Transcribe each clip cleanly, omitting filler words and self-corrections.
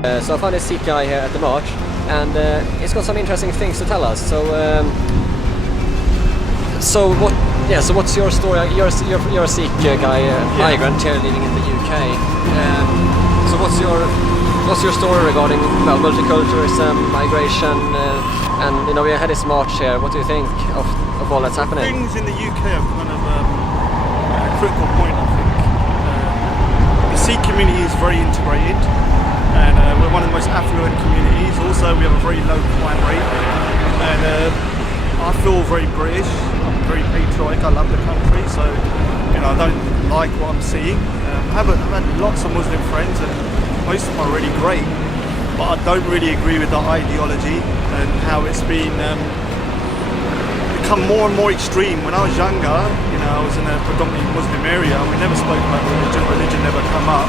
So I found a Sikh guy here at the march, and he's got some interesting things to tell us. So what? Yeah. So what's your story? You're a Sikh guy, migrant here living in the UK. So what's your story regarding multiculturalism, migration, and we had this march here. What do you think of all that's happening? Things in the UK are kind of a critical point, I think. The Sikh community is very integrated, and we're one of the most affluent communities. Also, we have a very low crime rate, and I feel very British. I'm very patriotic. I love the country, so I don't like what I'm seeing. I've had lots of Muslim friends, and most of them are really great, but I don't really agree with the ideology and how it's been become more and more extreme. When I was younger, I was in a predominantly Muslim area. We never spoke about religion. Religion never come up.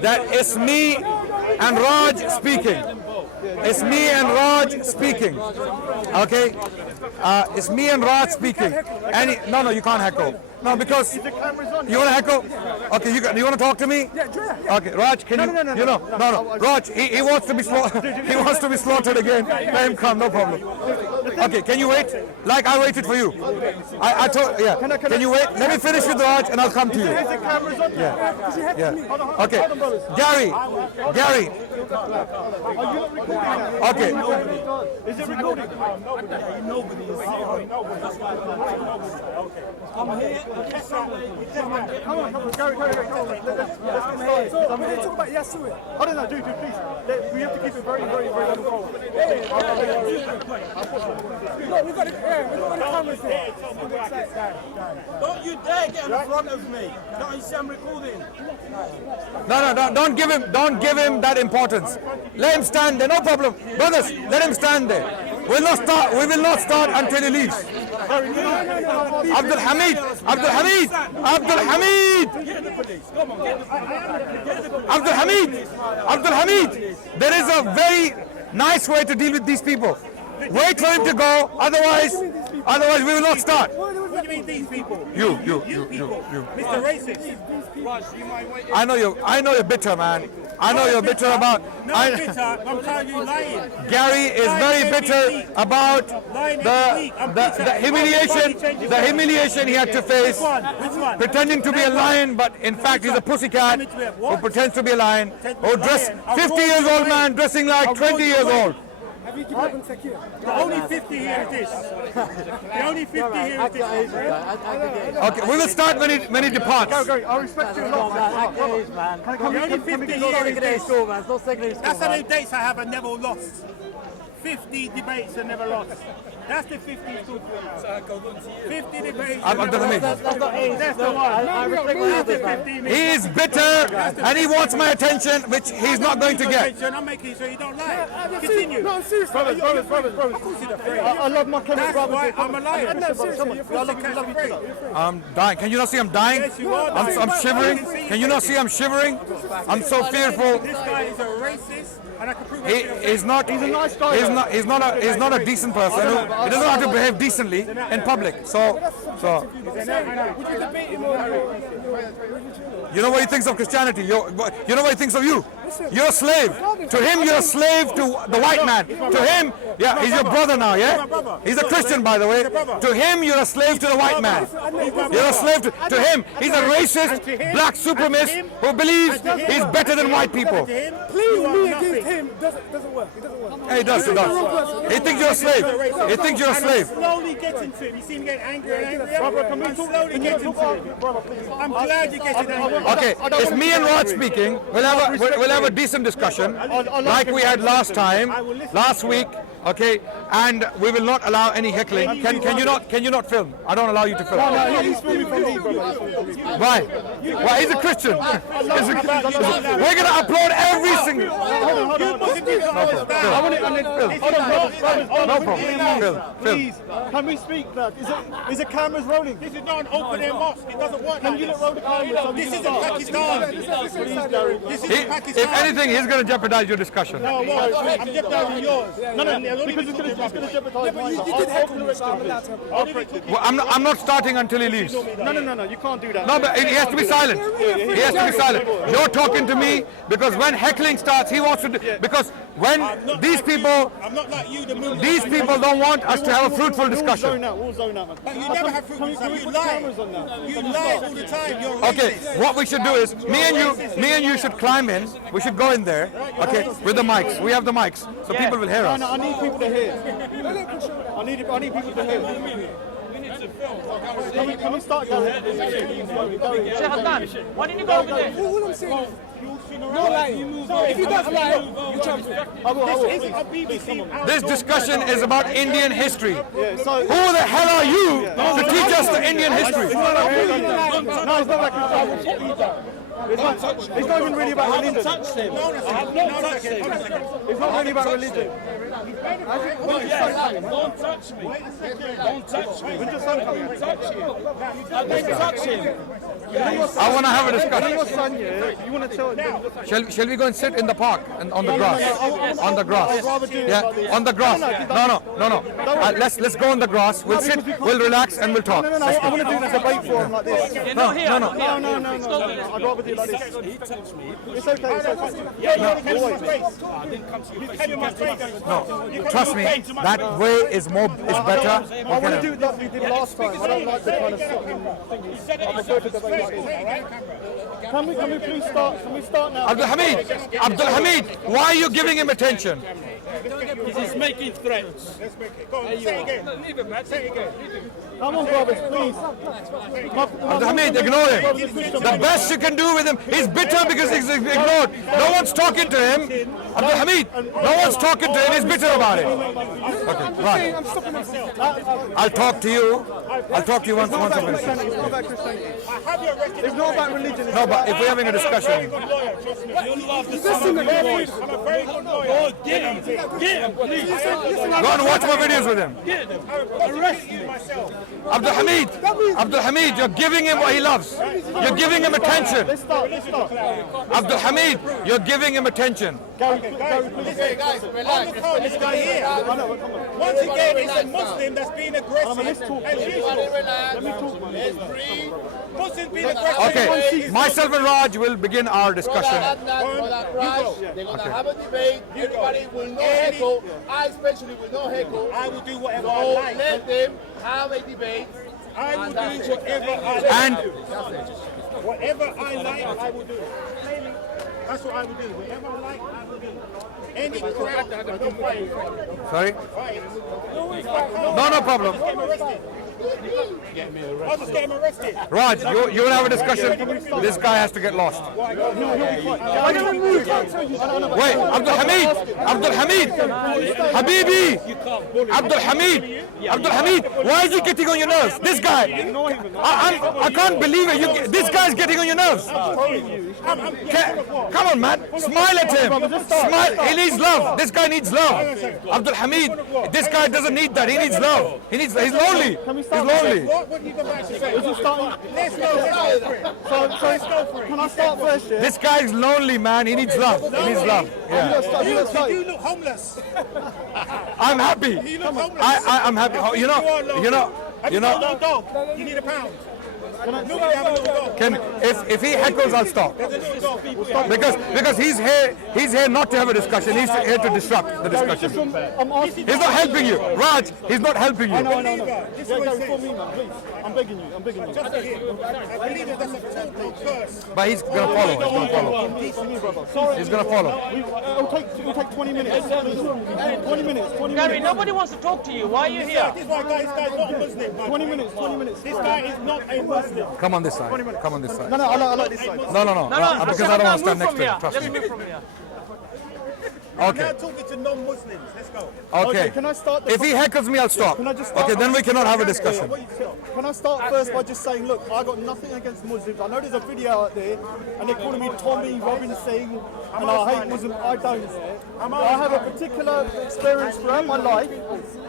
That it's me and Raj speaking. It's me and Raj speaking. Okay? It's me and Raj speaking. No, you can't heckle. No, because you want to heckle. Okay, you want to talk to me? Okay, Raj, can you? No. Raj, he wants to be he wants to be slaughtered again. Let him come, no problem. Okay, can you wait? Like I waited for you. I told, yeah. Can you wait? Let me finish with Raj and I'll come to you. Yeah. Okay, Gary. Okay. Is it recording? Nobody is I'm here. Come on, Gary, go. So, we're talking about Yasui. I don't know, dude, please. We have to keep it very, very, very controlled. We've got the cameras here. Don't you dare get in front of me. Don't you see I'm recording? No, don't give him that importance. Let him stand there, no problem. Brothers, let him stand there. We will not start until he leaves. Abdul Hamid. There is a very nice way to deal with these people. Wait for him to go, otherwise we will not start. What do you mean these people? You. Mr. Racist. I know you're bitter, man. I know you're bitter about. Bitter. I'm telling you, lying. Gary is very bitter about the humiliation he had to face. Which one? Pretending to be a lion, but in fact he's a pussycat who pretends to be a lion. Who dress 50 years old man dressing like 20 years old. The only 50 here is this. The only 50 here is this. Okay, we will start when he departs. Go. I respect you a lot. The only 50 here is this. That's how many dates I have and never lost. 50 debates and never lost. That's the 50 he's talking about. 50 debates. Abdul Hamid. That's the one. I respect what happened. He is bitter and he wants my attention, which he's not going to get. I'm making sure you don't lie. Continue. No, seriously. Brothers. Of course you're afraid. I love my chemistry. That's why I'm a liar. No, seriously. I'm dying. Can you not see I'm dying? Yes, you are I'm dying. shivering. Can you not see I'm shivering? I'm so fearful. This guy is a racist, and I can prove He's not. He's a nice guy. He's not a decent person. He doesn't know how to behave decently in public. So. Would you debate him or You know what he thinks of Christianity. You know what he thinks of you. You're a slave. To him, you're a slave to the white man. To him, yeah, he's your brother now, yeah? He's a Christian, by the way. To him, you're a slave to the white man. You're a slave to him. He's a racist, black supremacist who believes he's better than white people. please me against him doesn't work. It doesn't work. Yeah, he does. He thinks you're a slave. He thinks you're a slave. I'm slowly getting to it. You see me get angry and angry. I'm slowly getting to it. I'm glad you're getting angry. Okay, it's me and Raj speaking. We'll have a decent discussion, like we had last week. Okay, and we will not allow any heckling. Can you not film? I don't allow you to film. Why? Why? He's a Christian. We're gonna upload every single. No problem. Please, can we speak? Is the cameras rolling? This is not an open air mosque. It doesn't work. Can you not roll the cameras? This is Pakistan. This is Pakistan. If anything, he's gonna jeopardize your discussion. No, I'm jeopardizing yours. No, because it's going to jeopardize mine. Well, I'm not starting until he leaves. No, you can't do that. No, but he has to be silent. He has to be silent. You're talking to me because when heckling starts, he wants to do, because when these people, I'm not like you, the movie. these people don't want us to have a fruitful We'll discussion. But zone out, man. you never have fruit discussion. You lie. You lie all the time. You're racist. Okay, what we should do is me and you should climb in. We should go in there. Okay, with the mics. We have the mics, so people will hear us. I need people to hear. I need people to hear. Can we start going? Sheikh Adnan, why didn't you go over there? All I'm saying is, no lying. If he does lie, you jump. I will. This discussion is about Indian history. So, Who the hell are you to teach us the Indian history? no, it's not like it's not even really about religion. It's not really about religion. Don't touch me. Don't touch me. Don't touch him. I didn't touch him. I want to have a discussion. Your son, yeah, you want to tell Shall we go and sit in the park and on the grass? On the grass. Yeah, on the grass. No. Let's go on the grass. We'll sit. We'll relax and we'll talk. No, I want to do the debate for him like this. No. I'd rather do it like this. He touched me. It's okay. No, trust me. That way is better. I want to do it like we did last time. I don't like the kind of thing. I prefer to debate like this. Can we please start? Can we start now? Abdul Hamid, why are you giving him attention? He's making threats. Say it again. Come on, brothers, please. Abdul Hamid, ignore him. The best you can do with him, he's bitter because he's ignored. No one's talking to him. Abdul Hamid, no one's talking to him, he's bitter about it. Okay, right. I'll talk to you. I'll talk to you once I'm finished. It's not about Christianity. It's not about religion. No, but if we're having a discussion. You love the sound of your voice. I'm a very good lawyer. Oh, get him, please. Go and watch my videos with him. Get him. Arrest you myself. Abdul Hamid, you're giving him what he loves. You're giving him attention. Let's start. Abdul Hamid, you're giving him attention. Listen, guys, relax. This guy here. Once again, it's a Muslim that's being aggressive. As usual. Let me talk. Muslims being aggressive. Okay, myself and Raj will begin our discussion. They're going to have a debate. Everybody will know heckle. I especially will know heckle. I will do whatever So I like. let them have a debate. I will do whatever I like. And Whatever I like, I will do. That's what I will do. Whatever I like, I will do. Any crap, I don't fight. sorry, Fight. no problem. Get arrested. I'll just get him arrested. Raj, you will have a discussion. This guy has to get lost. Wait, Abdul Hamid, Habibi, Abdul Hamid, why is he getting on your nerves? This guy, I can't believe it. This guy's getting on your nerves. Come on, man, smile at him. Smile. He needs love. This guy needs love. Abdul Hamid, this guy doesn't need that. He needs love. He's lonely. He's lonely. What are you about to say? Let's go for it. Can I start first? Yeah? This guy's lonely, man. He needs love. He needs love. Yeah. You look homeless. I'm happy. You look homeless. I'm happy. Have you got a little dog? You need a pound. Nobody have a little dog. If he heckles, I'll stop. There's a little dog. Because he's here not to have a discussion. He's here to disrupt the discussion. He's not helping you, Raj. He's not helping you. No. This is what he says. Me, man, please. I'm begging you. Just to hear. I believe that's a talk first. But he's gonna follow. He's gonna follow. It'll take 20 minutes. 20 minutes. Gary, nobody wants to talk to you. Why are you here? This is why this guy's not a Muslim. 20 minutes. This guy is not a Muslim. Come on this side. Come on this side. No, I like this side. No. Because I don't want to stand next to him. Trust Let's me. move from here. Now Okay. talking to non-Muslims. Let's go. Okay. Can I start? If he heckles me, I'll stop. Can I just start? Okay, then we cannot have a discussion. Can I start first by just saying, look, I got nothing against Muslims. I know there's a video out there, and they're calling me Tommy Robin Singh, and I hate Muslims. I don't. I have a particular experience throughout my life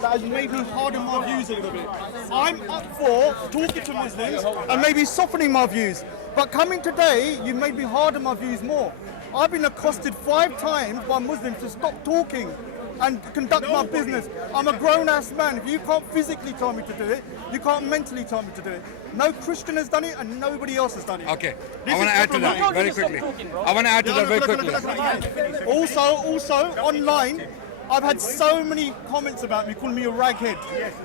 that has made me harden my views a little bit. I'm up for talking to Muslims and maybe softening my views. But coming today, you made me harden my views more. I've been accosted 5 times by Muslims to stop talking and conduct my business. I'm a grown-ass man. If you can't physically tell me to do it, you can't mentally tell me to do it. No Christian has done it and nobody else has done it. Okay. I want to add to that very quickly. Also, online, I've had so many comments about me, calling me a raghead.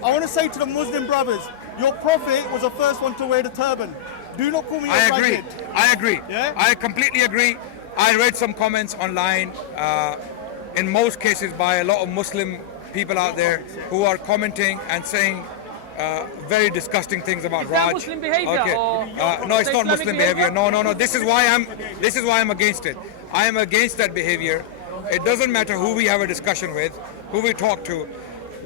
I want to say to the Muslim brothers, your prophet was the first one to wear the turban. Do not call me a raghead. I agree. Yeah? I completely agree. I read some comments online, in most cases by a lot of Muslim people out there who are commenting and saying very disgusting things about Is that Raj. Muslim behavior or No, it's not Islamic Muslim behavior. No. This is why I'm against it. I am against that behavior. It doesn't matter who we have a discussion with, who we talk to.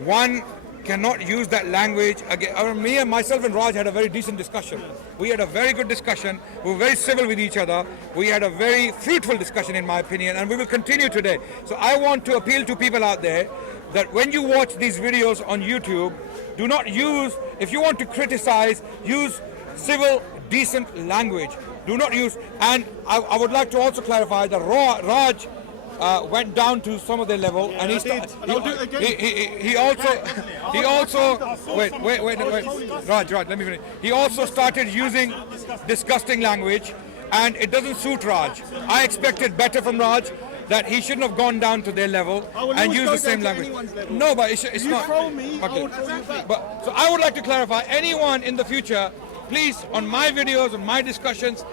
One cannot use that language again. Me and myself and Raj had a very decent discussion. We had a very good discussion. We were very civil with each other. We had a very fruitful discussion, in my opinion, and we will continue today. So I want to appeal to people out there that when you watch these videos on YouTube, do not use, if you want to criticize, use civil, decent language. Do not use, and I would like to also clarify that Raj went down to some of their level, and he also wait, Raj, let me finish. He also started using disgusting language, and it doesn't suit Raj. I expected better from Raj, that he shouldn't have gone down to their level and used the same language. No, but it's You not. troll me, I Okay. will troll you back. But so I would like to clarify, anyone in the future, please, on my videos, on my discussions,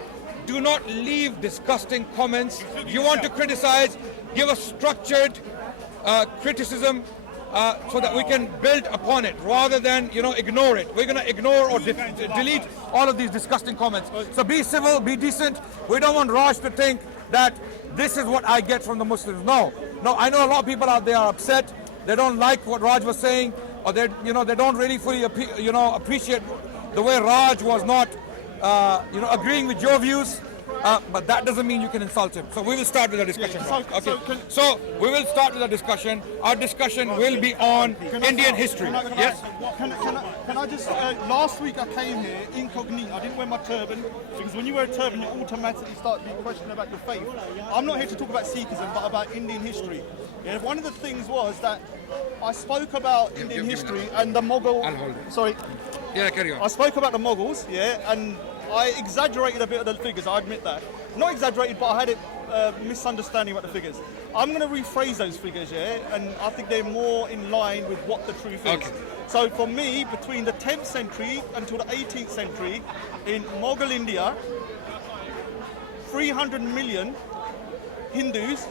do not leave disgusting comments. You want to criticize, give a structured criticism so that we can build upon it rather than ignore it. We're going to ignore or delete all of these disgusting comments. So be civil, be decent. We don't want Raj to think that this is what I get from the Muslims. No, I know a lot of people out there are upset. They don't like what Raj was saying, or they don't really fully appreciate the way Raj was not agreeing with your views. But that doesn't mean you can insult him. So we will start with a discussion. So we will start with a discussion. Our discussion will be on Indian history. Yes? Can I just, last week I came here incognito. I didn't wear my turban, because when you wear a turban, you automatically start being questioned about your faith. I'm not here to talk about Sikhism, but about Indian history. Yeah, one of the things was that I spoke about Indian history and the Mughal. I'll hold it. Sorry. Yeah, carry on. I spoke about the Mughals, and I exaggerated a bit of the figures, I admit that. Not exaggerated, but I had a misunderstanding about the figures. I'm going to rephrase those figures, and I think they're more in line with what the truth is. Okay. So for me, between the 10th century until the 18th century, in Mughal India, 300 million Hindus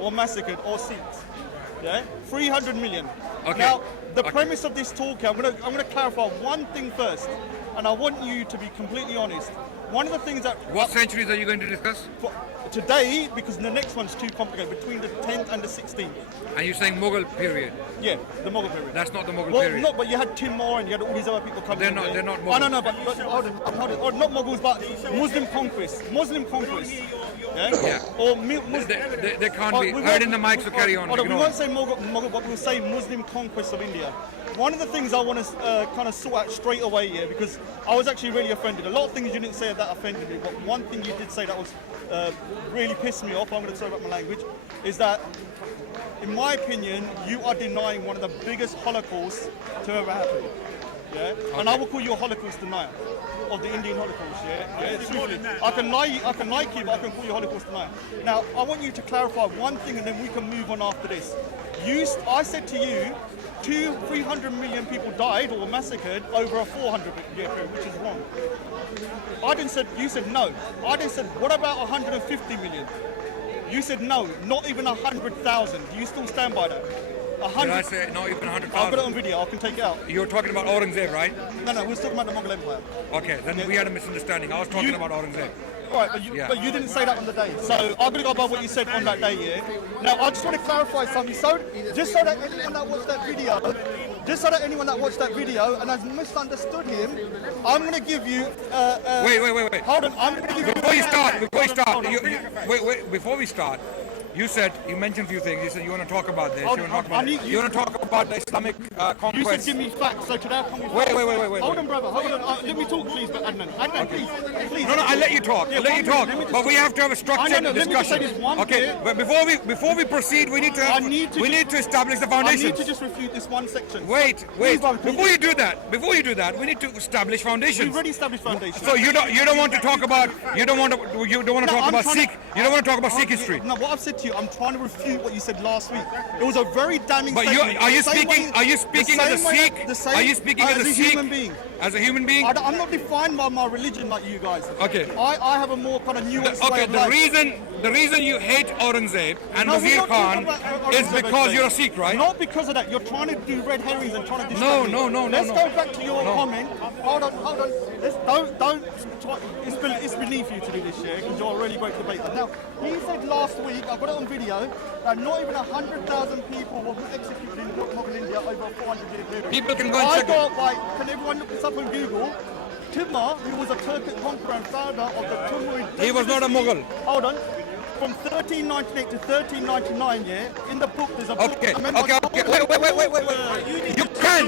were massacred, or Sikhs. Yeah, 300 million. Okay. Now, the Okay. premise of this talk, I'm gonna clarify one thing first, and I want you to be completely honest. One of the things that What centuries are you going to discuss? for today, because the next one's too complicated, between the 10th and the 16th. And you're saying Mughal period. Yeah, the Mughal period. That's not the Mughal Well, period. no, but you had Timur and you had all these other people coming. They're in not- there. they're not Oh, no, Mughals. no, but hold on. Oh, not Mughals, but Muslim conquest. Muslim conquest. Yeah. Yeah. Or They can't be heard in the mic, so carry on. We Ignore won't it. say Mughal, but we'll say Muslim conquest of India. One of the things I want to kind of sort out straight away here, because I was actually really offended. A lot of things you didn't say that offended me, but one thing you did say that was really pissed me off, I'm going to sorry about my language, is that, in my opinion, you are denying one of the biggest holocausts to ever happen. Yeah? And I will call you a Holocaust denier of the Indian Holocaust. Yeah, truthfully. I can like you, but I can call you a Holocaust denier. Now, I want you to clarify one thing, and then we can move on after this. I said to you, 300 million people died or were massacred over a 400-year period, which is wrong. You said no. I then said, what about 150 million? You said no, not even 100,000. Do you still stand by that? Did I say not even I've got it 100,000? on video, I can take it out. You're talking about Aurangzeb, right? No, we're talking about the Mughal Empire. Okay, then we had a misunderstanding. I was talking about Aurangzeb. All right, Yeah. but you didn't say that on the day. So I'm going to go by what you said on that day, yeah? Now, I just want to clarify something. Just so that anyone that watched that video, and has misunderstood him, I'm going to give you... Wait. Hold on, I'm going to give you... Before you start, Hold on. wait, before we start, you mentioned a few things. You said you want to talk about this. Hold You on, want to talk about the Islamic You said conquest. give me facts, so today I'll come with Wait. facts. Hold on, brother, hold on. Let me talk, please, Adnan. Adnan, please. No, I let you talk. Yeah, Let you talk. let me just- But we have to have a structured let me just say discussion. this one Okay, bit. but before we proceed, we need to establish the I foundation. need to just refute this one section. Wait. Please, brother, please. Before you do that, we need to establish foundations. We've already established foundation. So you don't want to talk about I'm trying Sikh. You don't want to talk about Sikh history. No, what I've said to you, I'm trying to refute what you said last week. It was a very damning But statement. are you The same speaking? way- Are you the speaking as a same way- Sikh? the same- Are you speaking as a Sikh? human being? As a human being? I'm not defined by my religion like you guys. Okay. I have a more kind of nuanced way Okay, of life. the reason you hate Aurangzeb and No, we're Wazir not Khan talking about is Aurangzeb, because okay. you're a Sikh, right? Not because of that. You're trying to do red herrings and trying to distract me. No. Let's go back to your comment. Hold on. Don't try. It's beneath you to do this, yeah, because you're a really great debater. Now, he said last week, I've got it on video, that not even 100,000 people were executed in Mughal India over a 400-year period. People can go and check it. Can everyone look this up on Google? Timur, who was a Turkic conqueror and founder of the Timurid... He was not a Mughal. Hold on. From 1398 to 1399, yeah, in the book there's a book... Okay. a memoir- Wait. You can.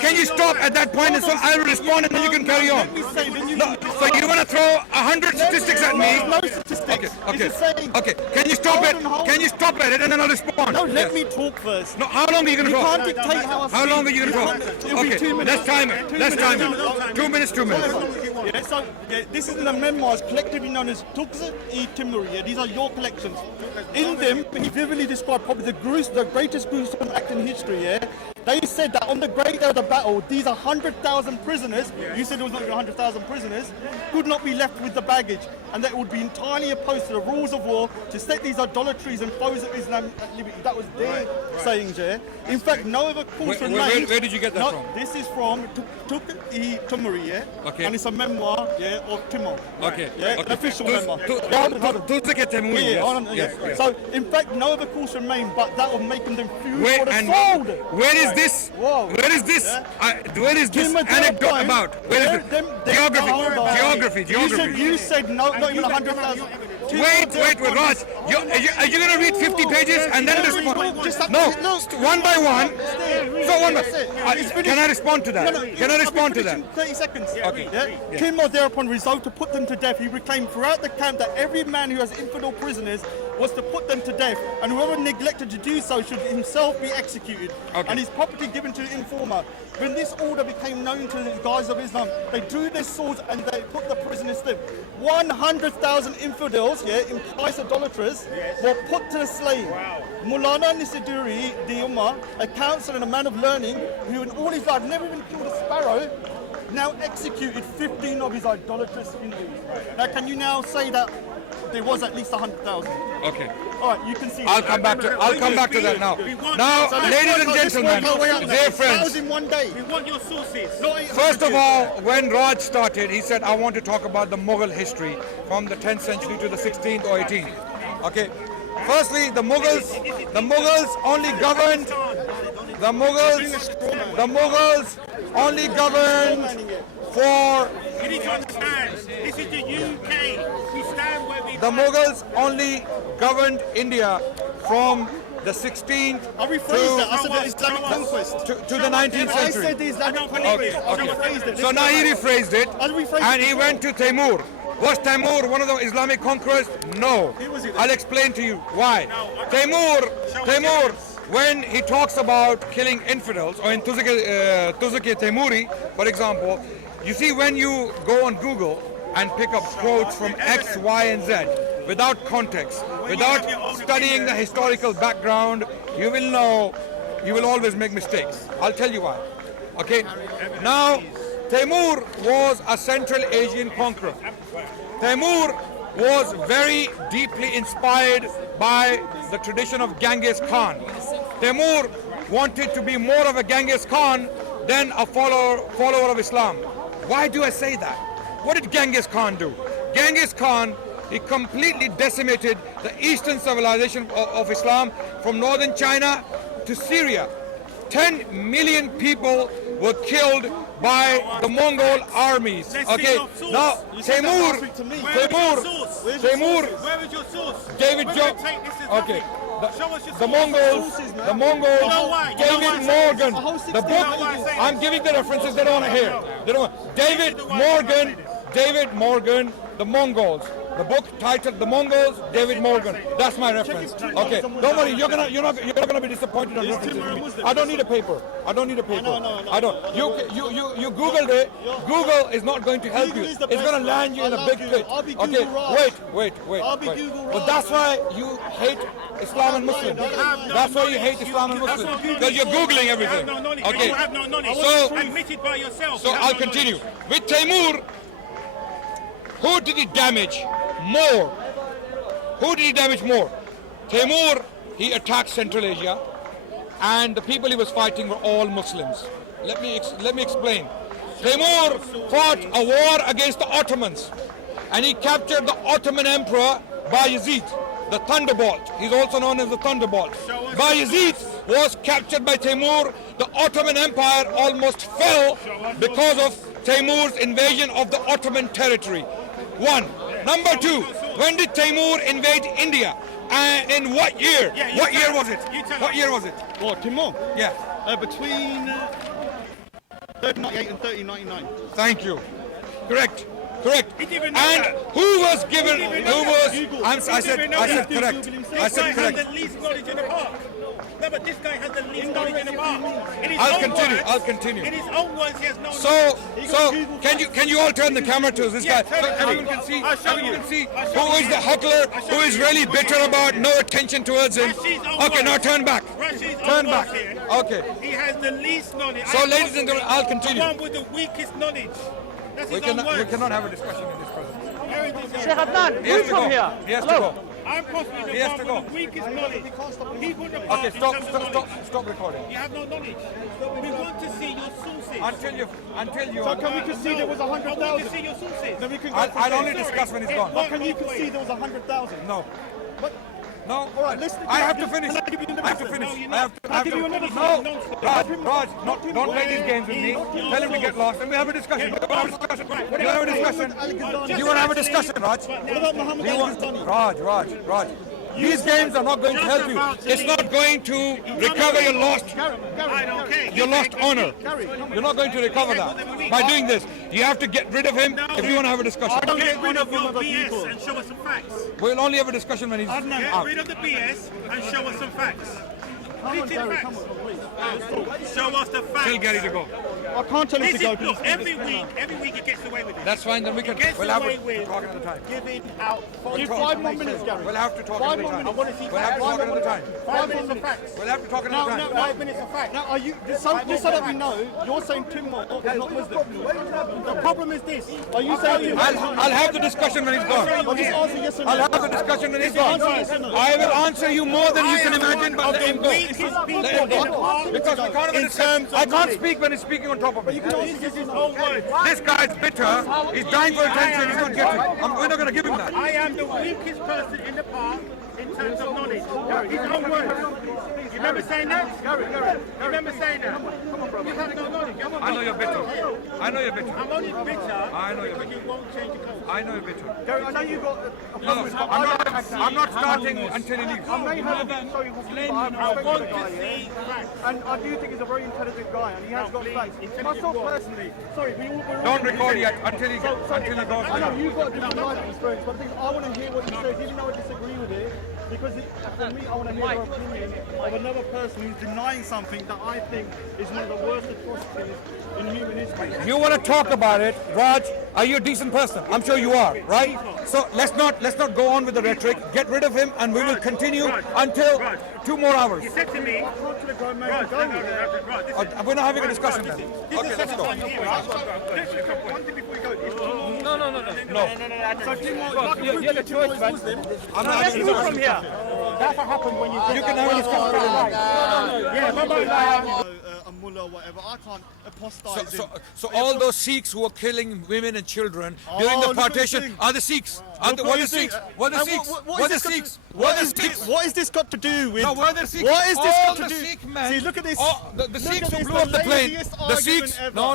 Can you stop at that point and so I will respond and then you can carry on? Let me say, then you... No, so you want to throw 100 statistics at me? No statistics. It's just saying... Okay. Can you stop it? Hold on. Can you stop at it and then I'll respond? No, let Yes. me talk first. No, how long are you going to You talk? can't dictate how I How long are you going to talk? It'll be 2 minutes. Let's time it. 2 minutes. Yeah, so this is in the memoirs collectively known as Tughz-e-Timuri. Yeah, these are your collections. In them, he vividly described probably the greatest gruesome act in history. Yeah, they said that on the great day of the battle, these 100,000 prisoners, you said there was not even 100,000 prisoners, could not be left with the baggage, and that it would be entirely opposed to the rules of war to set these idolatries and foes of Islam at liberty. That was their sayings, yeah. In fact, no other course remained. Where did you get that from? This is from Tughz-e-Timuri, yeah. Okay. And it's a memoir, yeah, of Timur. Okay. Yeah, Okay. official memoir. Tughz-e-Timuri. Yes. So, in fact, no other course remained but that of making them food for the sword. Where is this? Whoa. Where is this? Where is this Timur, anecdote about? Where is it? Geography. You said no, not even 100,000. Wait, Raj. Are you going to read 50 pages and then respond? No, one by one. So one by. Can I respond to that? Can I respond to that? 30 seconds. Okay. Yeah? Timur thereupon resolved to put them to death. He proclaimed throughout the camp that every man who has infidel prisoners was to put them to death, and whoever neglected to do so should himself be executed, and his property given to the informer. When this order became known to the guys of Islam, they drew their swords and they put the prisoners to death. 100,000 infidels, impious idolaters, were put to the slave. Mulana Nisiduri, the Ummah, a counselor and a man of learning, who in all his life never even killed a sparrow, now executed 15 of his idolatrous Hindus. Now, can you now say that there was at least 100,000. Okay. All right, you can see. I'll come back to that now. Now, ladies and gentlemen, dear That was friends, in one day. We want your sources. first of all, when Raj started, he said, I want to talk about the Mughal history from the 10th century to the 16th or 18th. Okay. Firstly, the Mughals only governed, the Mughals only governed for, You need to understand, this is the UK. We stand where we the Mughals only governed India from the 16th I rephrased that. I said the Islamic conquest. to the 19th I century. said the Islamic Okay, conquest. I okay. rephrased it. So now he rephrased it, I'll rephrase and it. he went to Timur. Was Timur one of the Islamic conquerors? No. I'll explain to you why. Timur, when he talks about killing infidels, or in Tuzuk-e Timuri, for example, you see when you go on Google and pick up quotes from X, Y, and Z without context, without studying the historical background, you will always make mistakes. I'll tell you why. Okay? Now, Timur was a Central Asian conqueror. Timur was very deeply inspired by the tradition of Genghis Khan. Timur wanted to be more of a Genghis Khan than a follower of Islam. Why do I say that? What did Genghis Khan do? Genghis Khan, he completely decimated the eastern civilization of Islam from northern China to Syria. 10 million people were killed by the Mongol armies. Okay, now Timur, Where is your source? David We're Job. gonna take this as Okay, nothing. Show us your the sources. Mongols, You know why? You know David why I say Morgan, this? the You know why I book. say I'm this? giving the references they don't want to hear. They don't want. David Morgan, the Mongols. The book titled "The Mongols," David Morgan. That's my reference. Okay, don't worry. You're not gonna be disappointed on references. I don't need a paper. I don't. You Googled it. Google is not going to help you. It's going to land you in a big pit. Okay, wait. But that's why you hate Islam and Muslims. That's why you hate Islam and Muslims, because you're Googling everything. Okay. You have no knowledge. So- admitted by yourself. So I'll continue. With Timur, who did he damage more? Timur, he attacked Central Asia, and the people he was fighting were all Muslims. Let me explain. Timur fought a war against the Ottomans, and he captured the Ottoman Emperor Bayezid, the Thunderbolt. He's also known as the Thunderbolt. Bayezid was captured by Timur. The Ottoman Empire almost fell because of Timur's invasion of the Ottoman territory. One. Number two, when did Timur invade India? And in what year? What year was it? What, Timur? Yeah. Between 1398 and 1399. Thank you. Correct. He didn't even know And that. who was given? He didn't Who know was? that. I said correct. I This said guy has correct. the least knowledge in the park. No, but this guy has the least knowledge in the park. In his I'll own continue, words- I'll continue. In his own words, he has no So knowledge. can you all turn the camera to this guy? Yeah, So turn it. everyone can see. I'll show Everyone you. can see I'll show who is you. the heckler, I'll show who is you. really bitter about no attention towards him. Rashid's own Okay, now words. turn back. Rashid's own Turn words back. here. Okay. He has the least knowledge. So, ladies and gentlemen, I'll continue. The one with the weakest knowledge. That's We his own cannot words. have a discussion in this presence. Sheikh Adnan, He has who's to from go. here? He has to go. I'm possibly the He has one to with go. the weakest knowledge. He wouldn't have Okay, passed in terms of knowledge. stop recording. You have no knowledge. We want to see your sources. Until you. So can we concede there was I want to 100,000? see your sources. Then we can go I'll from only there. discuss when he's It gone. won't Can you both concede ways. there was 100,000? No. But No. all right, listen. I have to finish. Can I give you another I have to reference? finish. No, I have to. give you another No, reference. Raj, don't play these games with me. Tell him to get lost, and we have a discussion. You want to have a discussion? You want to have a discussion? You want to have a discussion, Raj? What about Muhammad Do you want, al-Ghazali? Raj. These games are not going to help you. It's not going to recover your lost honor. You're not going to recover that by doing this. You have to get rid of him if you want to have a discussion. Get rid of your BS and show us some facts. We'll only have a discussion when he's Get out. rid of the BS and show us some facts. Come on, Gary, come on, please. Show us the facts. Tell Gary to go. I can't tell him to go. Look, every week he gets away with it. That's fine, then we can. Gets We'll have away to with talk another time. giving out. Give 5 more minutes, Gary. We'll have to talk 5 another more time. minutes. I want to see We'll have to talk another time. 5 minutes of facts. We'll have to talk another time. 5 minutes of facts. Now, are you just so that we know? You're saying Timor is not Muslim. The problem is this: are you saying Timor? I'll have the discussion when he's gone. I'll just answer yes or no. I'll have the discussion when he's gone. Answer yes or no. I will answer you more than you can imagine, but let him go. Weakest people Let him in the go. park. Because we can't even discuss. I can't speak when he's speaking on top of me. This is his own words. This guy's bitter. He's dying for attention. He's not getting it. We're not going to give him that. I am the weakest person in the park in terms of knowledge. His own words. You remember saying that? You remember saying that? You have no knowledge. I know you're bitter. I know you're bitter. I'm only bitter. I know you're because bitter. you won't change the code. I know you're bitter. Gary, I know you got. No, I'm not starting until he leaves. I may have a sorry, I want to see facts. and I do think he's a very intelligent guy, and he has got facts. Myself personally, sorry, we're all Don't record yet until he goes. I know you've got a different life experience, but the thing is, I want to hear what he says, even though I disagree with it, because for me, I want to hear the opinion of another person who's denying something that I think is one of the worst atrocities in human history. You want to talk about it, Raj? Are you a decent person? I'm sure you are, right? So let's not go on with the rhetoric. Get rid of him, and we will continue until 2 more hours. You said to me, I can't tell a grown man to go. We're not having a discussion then. Okay, let's go. One thing before you go. No. So Timor, you're the choice, Muslim. I'm not having a discussion. From here. That's what happened when you can have a discussion. a mullah or whatever. I can't apostatize him. So all those Sikhs who were killing women and children during the look at the partition thing. are the Sikhs. What are the Sikhs? What are the Sikhs? What are the Sikhs? What is this got to do with? No, what are the Sikhs? What is this All got to the do? Sikh men. See, look at this. The Look Sikhs at who this, blew up the plane. laziest The argument Sikhs. ever. No. All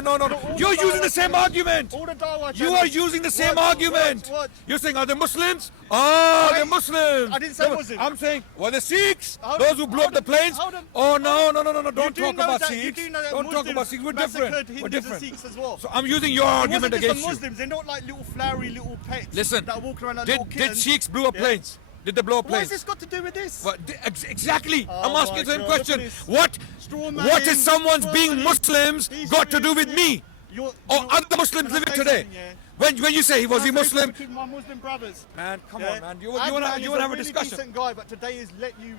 You're the using the Dawah same argument. All the Dawah You are using the same argument. What? You're saying, are they Muslims? Oh, they're Muslims. I didn't say Muslims. I'm saying, well, the Sikhs, Hold those on, who blew up the planes. hold on. Oh, no. Don't do talk know about that- you Sikhs. do know that Don't talk Muslims about Sikhs. We're massacred different. Hindus We're and different. Sikhs as well. So I'm using your It argument wasn't just against the you. Muslims. They're not like little flowery little pets. Listen, that walk around like did little kittens. Sikhs blew up Yeah. planes? Did they blow up What has planes? this got to do with this? What, exactly. I'm Oh asking my the same God, question. look at this. What Straw is someone's being manning, Muslims these got to do with idiots, me? You're- Or you're- other Muslims Can I living say today? something, yeah? When you say, was he Can I say Muslim? something to my Muslim brothers. Man, come Yeah? on, man. You Adnan want to is have a really discussion? decent guy, but today is let you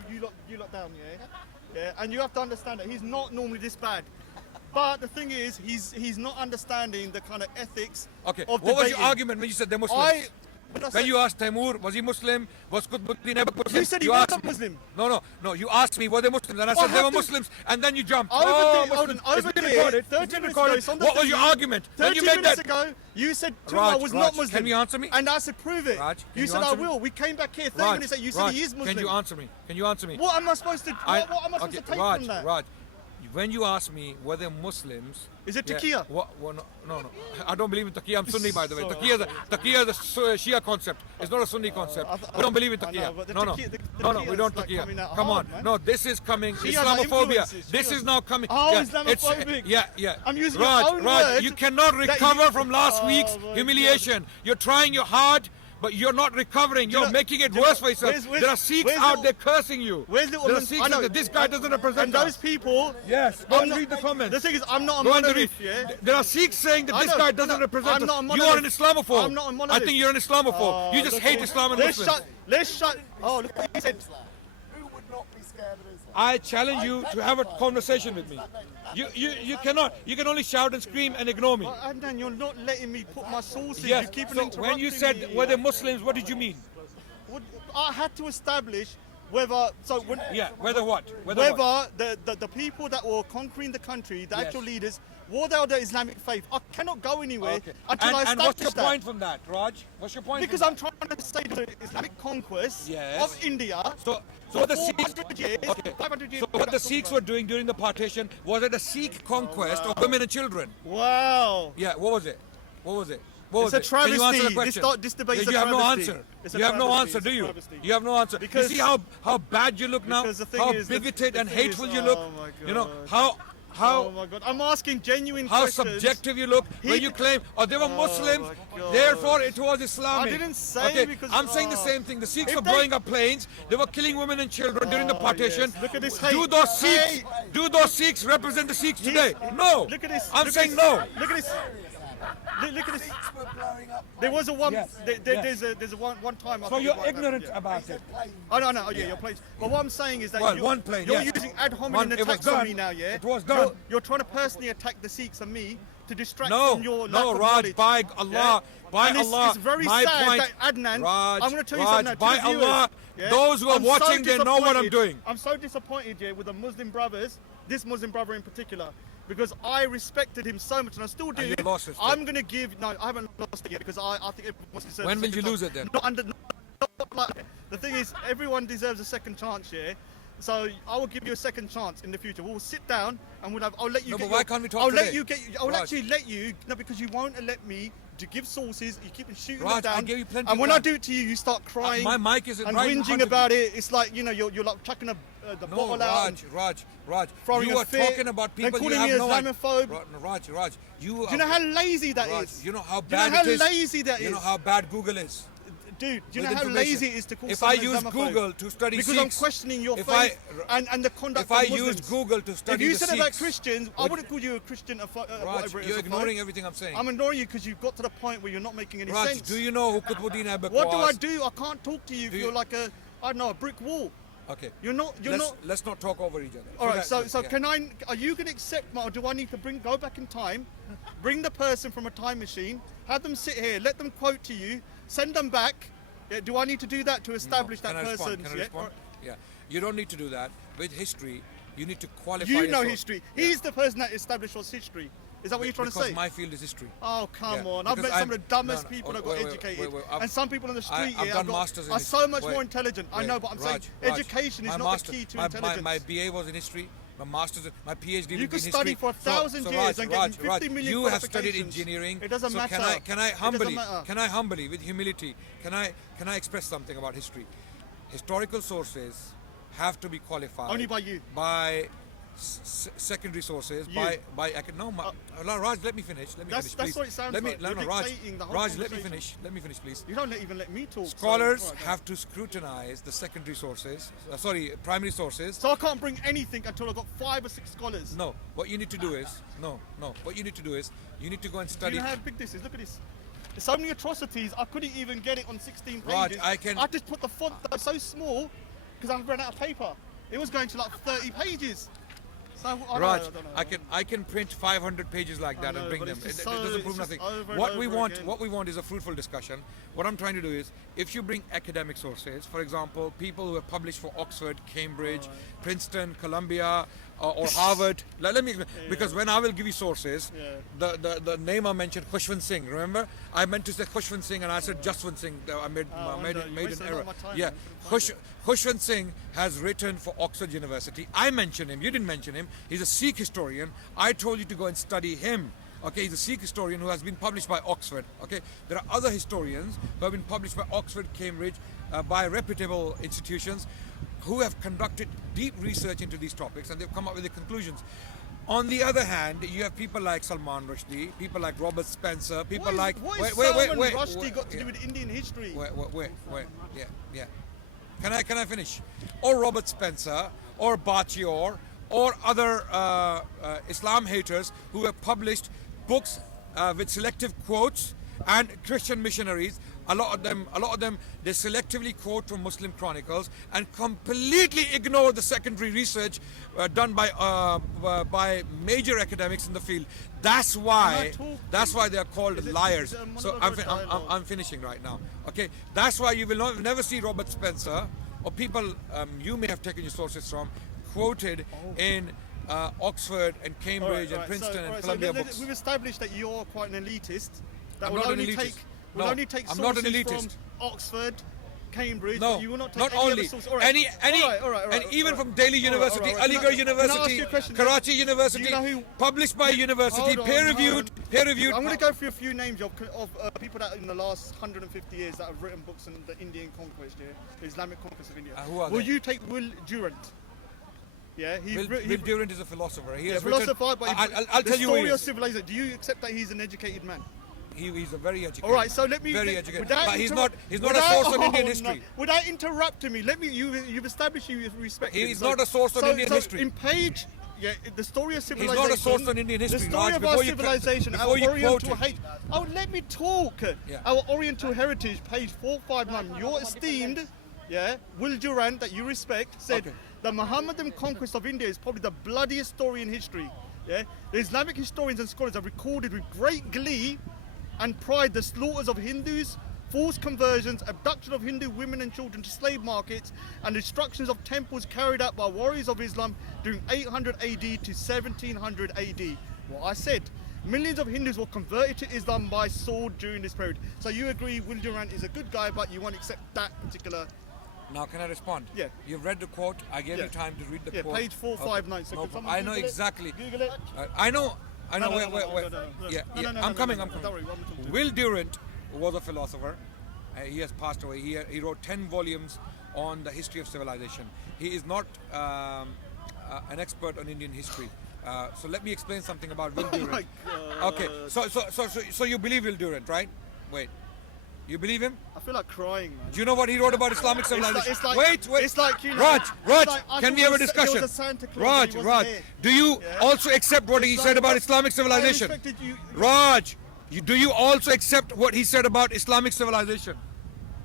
lot down, yeah. And you have to understand that he's not normally this bad. But the thing is, he's not understanding the kind of ethics. Okay, of what was your debating. argument when you said they're Muslims? When I When said- you asked Taimur, was he Muslim? Was Qutbuddin ever Muslim? You said he was asked a Muslim. No. You asked me, were they Muslims? And I Well, said they how were do- Muslims. And then you jumped. Over Oh, there, hold Muslims. on, It's over been there, recorded. 30 It's been minutes recorded. ago, it's on the What was your TV. argument? When 30 you made minutes that. ago, you said Raj, Timur was not Raj, Muslim. can you answer me? And I said, prove it. Raj, can you you said, I answer me? will. We came back here 30 Raj, minutes ago. You said Raj, he is Muslim. Can you answer me? Can you answer me? What am I supposed to, what am I supposed to take Raj, from that? Raj, when you ask me whether Muslims... Is it Yeah, taqiyya? no. I don't believe in taqiyya. I'm Sunni, by the way. So- Taqiyya is a Shia concept. It's not a Sunni concept. We don't believe in I know, taqiyya. but the No, taqiyya- the we taqiyya don't is like taqiyya. coming out Come hard, on. man. No, this is coming. Shias are Islamophobia. influences. This is now coming. Oh, Yeah, it's- Islamophobic. Yeah. I'm using Raj, your own Raj, word you cannot that recover you- from last week's Oh, my humiliation. You're trying your hard, but you're not recovering. You're know- making it do you worse know- for yourself. where's- There are Sikhs where's out little- there cursing you. Where's little There are Mus- Sikhs I know. out there. This guy doesn't represent And those us. people... Yes, go I'm and not- read the comments. The thing is, I'm not a Go and monolith, read. yeah? There are Sikhs saying that I this know, guy I doesn't know. represent I'm not a us. You are an monolith. Islamophobe. I'm not a I monolith. think you're an Islamophobe. You just look, hate Islam and Muslims. Let's shut... Oh, look what he said. Who would not be scared of Islam? I challenge you to have a conversation with me. You cannot. You can only shout and scream and ignore me. Adnan, you're not letting me put my sources. Yes. You keep So when you said interrupting me. were they Muslims, what did you mean? I had to establish whether... So when, Yeah. Whether what? whether what? the people that were conquering the country, the Yes. actual leaders, were they the Islamic faith. I cannot go anywhere Okay. until I And establish what's your that. point from that, Raj? What's your point? Because from I'm trying to say the Islamic conquest Yes. of India. So for the Sikhs. 400 years, Okay. 500 years. So what the Sikhs were doing during the partition was it a Sikh conquest of women and children? Wow. Yeah. What was it? What was it? What was It's a it? Can you answer the travesty. question? This debate is you a have no travesty. answer. It's a You have no travesty. answer, It's do a you? travesty. You have no answer. Because- you see how bad you look now? Because the thing How is, bigoted the and thing is- hateful you look? oh my You know God. how Oh my God! I'm asking genuine how questions. subjective you look when you claim, oh, they were Muslims, my God. therefore it was Islamic. I didn't say okay? because- I'm saying the same thing. The Sikhs If were they- blowing up planes. They were killing women and children during the partition. yes. Look at this Do hate. those Sikhs? Hate. Do those Sikhs represent the Sikhs today? No. Look at this. I'm look saying at no. this. Look at this. Look at this. There was a one. Yes, There's a one time. I So think you're it might have ignorant happened, about it. yeah. Oh no, oh yeah, your planes. But what I'm saying is that Well, you're, one plane, you're yes. using ad One- hominem it was attacks on done. me now, yeah. It was done. You're trying to personally attack the Sikhs and me to distract No, from your lack no, of Raj, knowledge. by Allah, by And Allah, it's very my sad point, that Adnan. Raj, I'm going to tell you Raj, something now, by to the viewers, Allah, yeah? those who are I'm so watching, they know what I'm disappointed. doing. I'm so disappointed, yeah, with the Muslim brothers, this Muslim brother in particular, because I respected him so much, and I still do. And you lost respect. I'm going to give. No, I haven't lost it yet because I think everyone deserves. When a will second you chance. lose it then? Not under. Not like, the thing is, everyone deserves a second chance, yeah. So I will give you a second chance in the future. We'll sit down and we'll have. I'll let you. No, get but why your- can't we talk I'll today? let you get. I'll Raj. actually let you. No, because you won't let me to give sources. You keep shooting Raj, them I down. gave you plenty and of when I time. do it to you, you start crying. My mic is and right in whinging front of about you. it. It's like you're like chucking the No, bottle out. Raj, throwing you a are fit, talking about then people you calling have me no idea. Islamophobe. Raj, Do you know how lazy that Raj, is? you know how Do you know bad how it is. lazy that You know is? how bad Google is. Dude, do you with know how information. lazy it is to call If I someone use Islamophobe? Google to study because Sikhs, I'm questioning your if faith and the conduct if I of Muslims. used Google to study if you the said about Sikhs, Christians, I wouldn't call you a Christian. Raj, whatever it is, you're a ignoring phone. everything I'm saying. I'm ignoring you because you've got to the point where you're not making any Raj, sense. do you know who Qutbuddin Aibak What do I was? do? I can't talk to you if Do you- you're like a, I don't know, a brick wall. Okay. You're not. Let's not talk over each other. All right. So yeah. can I? Are you going to accept my? Or do I need to go back in time, bring the person from a time machine, have them sit here, let them quote to you, send them back? Yeah, do I need to do that to establish Can that I respond? person? Can I respond? Yeah. You don't need to do that. With history, you need to qualify. You know yourself. history. Yeah. He's the person that established what's history. Is that what you're trying because to say? my field is history. Oh, come Yeah, on. I've because met some of I'm- the dumbest no, no, people oh, that got wait, educated. wait, and some people on the street I've here done masters in are history. so much Wait, more intelligent. I wait, know, but I'm saying Raj, education is my not master- the key to my, intelligence. My BA was in history. My master's, my PhD You was could in history. study for 1,000 years Raj, and get Raj, 50 million you have studied qualifications. engineering. It doesn't so matter. Can I It doesn't matter. humbly, with humility, can I express something about history? Historical sources have to be qualified Only by you. by secondary sources. You. Raj, let me finish. That's please. what it sounds let me, like. No, You're Raj, dictating the whole Raj, let me conversation. finish. Let me finish, please. You don't even let me talk. Scholars so, right, have to scrutinize the secondary sources, primary sources. So I can't bring anything until I've got 5 or 6 scholars. No, what you need to do is, what you need to do is, you need to go and Do study. you know how big this is? Look at this. There's so many atrocities, I couldn't even get it on 16 pages. Raj, I just put the font that was so small because I ran out of paper. It was going to like 30 pages. So Raj, don't know. I can print 500 pages like that I know, and bring but them. it's It just so- doesn't it's prove just nothing. over and What over we want, again. what we want is a fruitful discussion. What I'm trying to do is, if you bring academic sources, for example, people who have published for Oxford, Cambridge, Princeton, Columbia, or Harvard. Let me, because when I will give you sources, the name I mentioned, Khushwant Singh. Remember, I meant to say Khushwant Singh and I said Jaswant Singh. I made you an wasted a lot error. of my time, Yeah, man. Couldn't find Khushwant Singh has written for Oxford University. I mentioned him. You didn't mention him. He's a Sikh historian. I told you to go and study him. Okay, he's a Sikh historian who has been published by Oxford. Okay, there are other historians who have been published by Oxford, Cambridge, by reputable institutions, who have conducted deep research into these topics and they've come up with the conclusions. On the other hand, you have people like Salman Rushdie, people like Robert Spencer, people like What is Salman Rushdie got to do with Indian history? Wait. Yeah. Can I finish? Or Robert Spencer, or Bachior, or other Islam haters who have published books with selective quotes, and Christian missionaries. A lot of them, they selectively quote from Muslim chronicles and completely ignore the secondary research done by major academics in the field. That's why they are called liars. So I'm finishing right now. Okay, that's why you will never see Robert Spencer or people you may have taken your sources from quoted in Oxford and Cambridge and Princeton and Columbia books. We've established that you're quite an elitist. That I'm will not an only elitist. take No, will only take I'm not an sources elitist. from Oxford, Cambridge. No, but you will not take not any only. other source. All right. All right. And even from Delhi University, Aligarh University, Karachi University, Do you know who- published by university, Hold on, peer-reviewed. I'm going to go through a few names of people that in the last 150 years that have written books on the Indian conquest, the Islamic conquest of India. Who are Will they? you take Will Durant? Yeah, Will Durant is a philosopher. He has philosopher, written, but I'll the tell you who story he of is. civilization. Do you accept that he's an educated man? He's a very educated. All right, so let me. Very educated. without But he's interrupt- not a source on Indian no, history. without interrupting me, let me. You've established you respect. him. He's not a source on Indian history. In page, yeah, the story of He's civilization. not a source on Indian history. The story Raj, of our before you civilization, before our you Oriental quote hate. Oh, let me talk. Yeah. Our Oriental heritage, page 459. Your esteemed, Will Durant, that you respect, said Okay. the Muhammadan conquest of India is probably the bloodiest story in history. Yeah, the Islamic historians and scholars have recorded with great glee and pride the slaughters of Hindus, forced conversions, abduction of Hindu women and children to slave markets, and destructions of temples carried out by warriors of Islam during 800 AD to 1700 AD. What I said, millions of Hindus were converted to Islam by sword during this period. So you agree Will Durant is a good guy, but you won't accept that particular... Now, can I respond? Yeah. You've read the quote. I gave Yeah. you time to read the Yeah, quote. page 459. Okay. So No could problem. someone I know Google it? exactly. Google it. I know. No, no, Wait. no. Yeah, No, yeah. no, I'm coming. Don't worry, I'm talking to Will Durant was a philosopher. He has passed away. He wrote 10 volumes on the history of civilization. He is not an expert on Indian history. So let me explain something about Will Durant. my God. Okay. So you believe Will Durant, right? Wait. You believe him? I feel like crying, man. Do you know what he wrote about Islamic civilization? it's like- wait. it's like, you know, Raj, it's like, I can thought we have a there was discussion? a Santa Claus, but he Raj, wasn't here. do you Yeah. also accept what he It's said like- about Islamic civilization? I respected you. Raj, do you also accept what he said about Islamic civilization?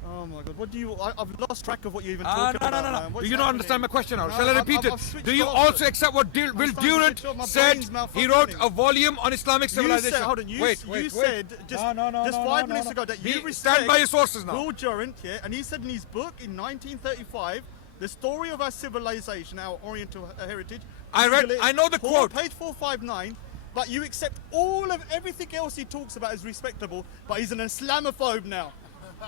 Oh my God, what do you... I've lost track of what you're even No. talking about, man. Do What's you not understand my happening? question now? No, Shall I I've- repeat I've it? switched Do you off. also accept what Will starting to Durant switch off. My said? brain's He wrote malfunctioning. a volume on Islamic civilization. You said, hold on, you said just 5 minutes ago that you respect Stand by your sources now. Will Durant, and he said in his book in 1935, the story of our civilization, our Oriental heritage. I read- Google it, I know the quote. Page 459. But you accept all of everything else he talks about as respectable, but he's an Islamophobe now.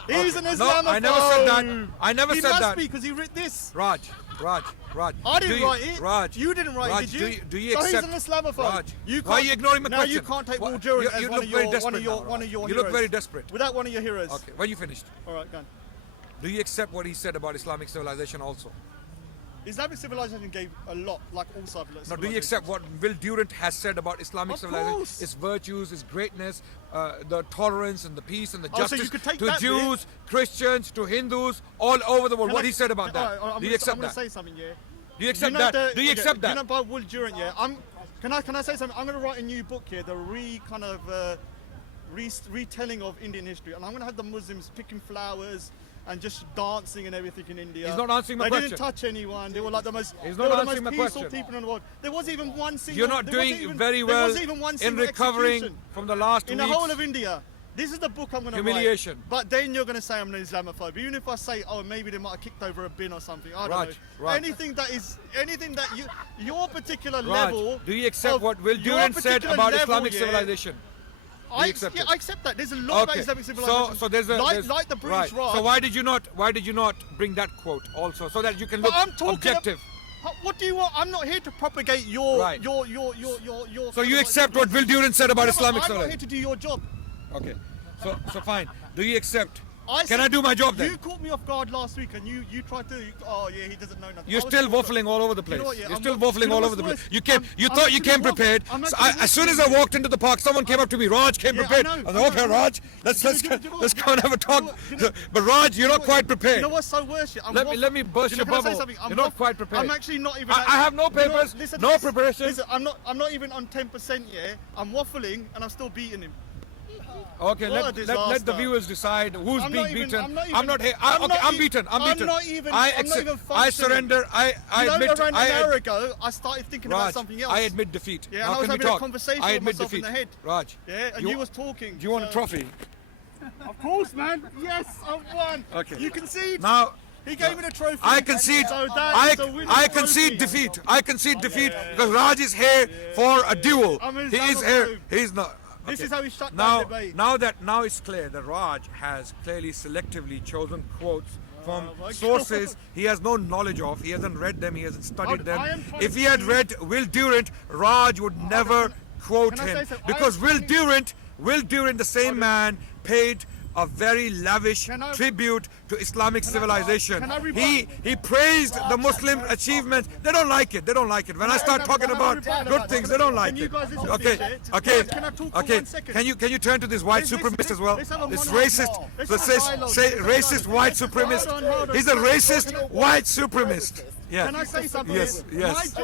He's an No, Islamophobe. I never said that. I never he said must that. be because he wrote this. Raj. I didn't write it. Raj, You didn't write Raj, it, did you? Do you So accept? he's an Islamophobe. Raj, You why are you can't- ignoring my now question? you can't take Why- Will Durant you as look one of very your desperate now, one of your You heroes. look very desperate. Without one of your heroes. Okay, when you finished, All right, go on. do you accept what he said about Islamic civilization also? Islamic civilization gave a lot, like all civilizations. Now, do you accept what Will Durant has said about Islamic Of civilization? course. Its virtues, its greatness, the tolerance and the peace and the Oh, so justice you could take to that Jews, Christians, to Hindus, all over the world. What he said about that? All right, Do you accept I'm that? going to say something, yeah. Do you accept that? Do you accept You know that? about Will Durant, yeah. Can I say something? I'm going to write a new book here, the retelling of Indian history, and I'm going to have the Muslims picking flowers and just dancing and everything in India. He's not answering my They question. didn't touch anyone. They were like the most. He's they not were the answering most my peaceful question. people in the world. There wasn't even one single. You're not there wasn't doing even- very there well wasn't even one in single recovering execution from the last in weeks. the whole of India. This is the book I'm going to write. Humiliation. But then you're going to say I'm an Islamophobe. Even if I say, oh, maybe they might have kicked over a bin or something. I don't Raj, know. Raj. Anything that your particular Raj, level. do you accept of- what Will your Durant said particular about level, Islamic yeah, civilization? I accept it? I accept that. There's a lot about Islamic civilization. So there's a like the British right. Raj. So why did you not bring that quote also so that you can But look I'm talking objective? What do you want? I'm not here to propagate your Right. your. So you accept what Will Durant said about No, but Islamic I'm not here civilization? to do your job. Okay. So fine. Do you accept? Can said- I do my job then? You caught me off guard last week, and you tried to. Oh yeah, he doesn't know nothing. You're I was still still- waffling all over the place. know what, yeah, You're I'm still not- waffling you know all what's over the place. worse? You came. You I'm thought you actually came waffling. prepared. I'm So actually as soon as I walked into the park, someone came up to me. Raj came Yeah, I prepared. know, I said, I know, okay, I know. Raj, let's Do you know let's what? go and have a talk. You know- But Raj, you're not quite prepared. You know what's so worse? Let me burst your can I say bubble. something? You're not quite prepared. I'm actually not even. I have no papers, listen to no this. preparation. Listen, I'm not even on 10% yet. I'm waffling, and I'm still beating him. Okay, What a let the disaster. viewers decide who's I'm being not even- beaten. I'm not I'm even- not here. I'm Okay, not I'm e- beaten. I'm beaten. not even- I I'm not accept. even I functioning. surrender. I admit. Around an I hour ago, I started thinking about Raj, something else. I admit defeat. Yeah, now and I was can we having a talk? conversation I with admit myself in defeat. the head. Raj. Yeah, and you was talking. Do you want a so- trophy? Of course, man. Yes, I've won. Okay. You concede. Now. He gave me the trophy. I concede. So that is a winning I concede trophy. defeat. I concede defeat because Raj is here for a duel. I'm an He is here. Islamophobe. He's not. This Okay. is how he shut now, down debate. Now it's clear that Raj has clearly selectively chosen quotes from my sources God. he has no knowledge of. He hasn't read them. He hasn't studied them. I am trying If to he had see- read Will Durant, Raj would never quote can I him say something? I because am Will trying- Durant, the same man, paid a very lavish Can I- tribute to Islamic civilization. can I rebut? He praised the Muslim achievements. They don't like it. They don't like it. When I start talking about good things, they don't like Can you it. guys listen to Okay, this, yeah? okay, Guys, can I talk for okay. 1 second? Can you turn to this white Listen, supremacist as well? let's have a This monologue. racist. Let's So have a dialogue. say Let's have a racist dialogue. white supremacist. Hold on. He's a racist white supremacist. Yeah. Can I say something? Yes, yes.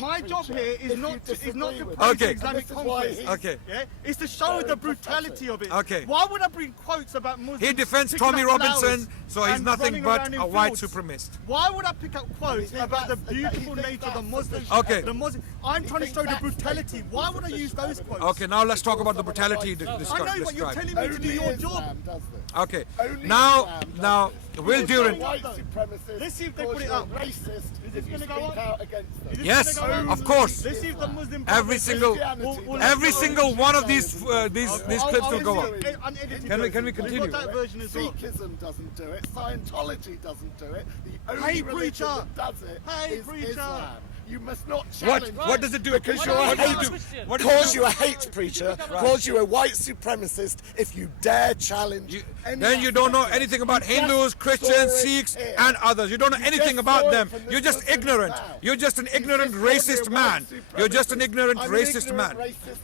My job here is not to praise Okay. Islamic conquest. Okay. Yeah, it's to show the brutality of it. Okay. Why would I bring quotes about Muslims? He defends picking Tommy up Robinson, flowers so he's and nothing running but around in a white fields? supremacist. Why would I pick up quotes about the beautiful nature of the Muslims? Okay. The Muslim. I'm trying to show the brutality. Why would I use those quotes? Okay, now let's talk about the brutality I know, but you're described. telling me to do your job. Okay, now Will Durant. White supremacists. Let's see if they cause put it you up. Racist Is this if you gonna go speak up? out against them. Is this Yes, gonna go on? of course. Let's see if the Muslim Every single one of these clips will go up. Unedited Can we version. continue? We've got that version as well. Sikhism doesn't do it. Scientology doesn't do it. The only Hey, religion preacher. that does it Hey, is preacher. Islam. You must not What? challenge. What does it do? Because What you're does a it do? hate. What does Calls it do? you a hate preacher, calls you a white supremacist if you dare challenge. Then you don't know anything about Hindus, Christians, Sikhs, and others. You don't know anything about them. You're just ignorant. You're just an ignorant racist man. You're just an ignorant racist man.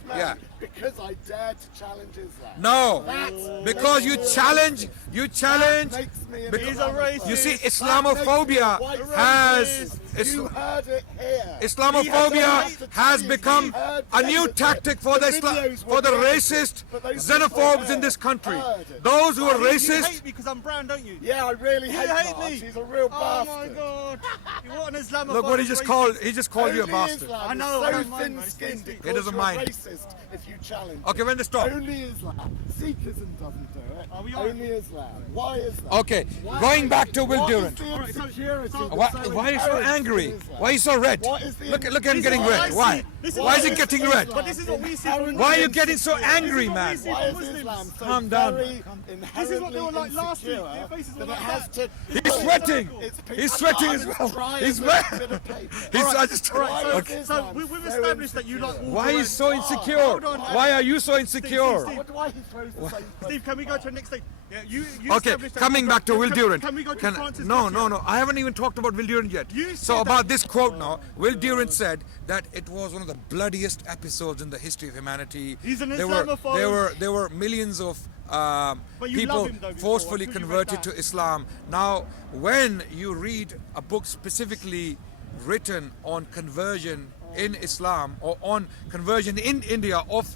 Yeah. Because I dare to challenge Islam. No, That's- because you challenge. That makes me a He's a racist. You see, That makes me a Islamophobia white has racist. You heard it here. Islamophobia has become a new tactic for the racist xenophobes in this country. Those who are You hate racist. me because I'm brown, don't you? Yeah, I really You hate hate Marx. me. He's a real Oh bastard. my God! You want an Islamophobic? Look what he just racist. called. He just called you a Only bastard. Islam I know, is I so don't mind, mate. thin-skinned. He It doesn't calls you mind. a racist if you challenge. Okay, when to stop? Only Islam. Sikhism doesn't do it. Are we on? Only Islam. Why is that? Okay, going back to Will What is Durant. the insecurity that's Why so are you so inherent angry? in Islam? Why are you so red? What is the Look at him This getting is what I red. see. Why? This Why is he what getting Islam- red? But this is what we see from Why are you Muslims. getting so angry, This man? is what Why we is see from Islam Muslims. so Calm down. very This is what they were like last week. insecure Their faces were that like it has that. to? He's sweating. He's sweating as well. He's wet. I just. Alright, Okay. so we've established that you like walk Why are you around- so insecure? Hold on. Why are you so insecure? Steve, Why he throws the same Steve, can we go to the next stage? Yeah, you Okay, established that coming you- back to Will Durant. Can we go to Can- Francis? No, Christian? I haven't even talked about Will Durant yet. You So said about that- this quote now, Will Durant said that it was one of the bloodiest episodes in the history of humanity. He's an there were Islamophobe. there were millions of But you people love him though before, forcefully until you converted read to that. Islam. Now, when you read a book specifically written on conversion in Islam or on conversion in India of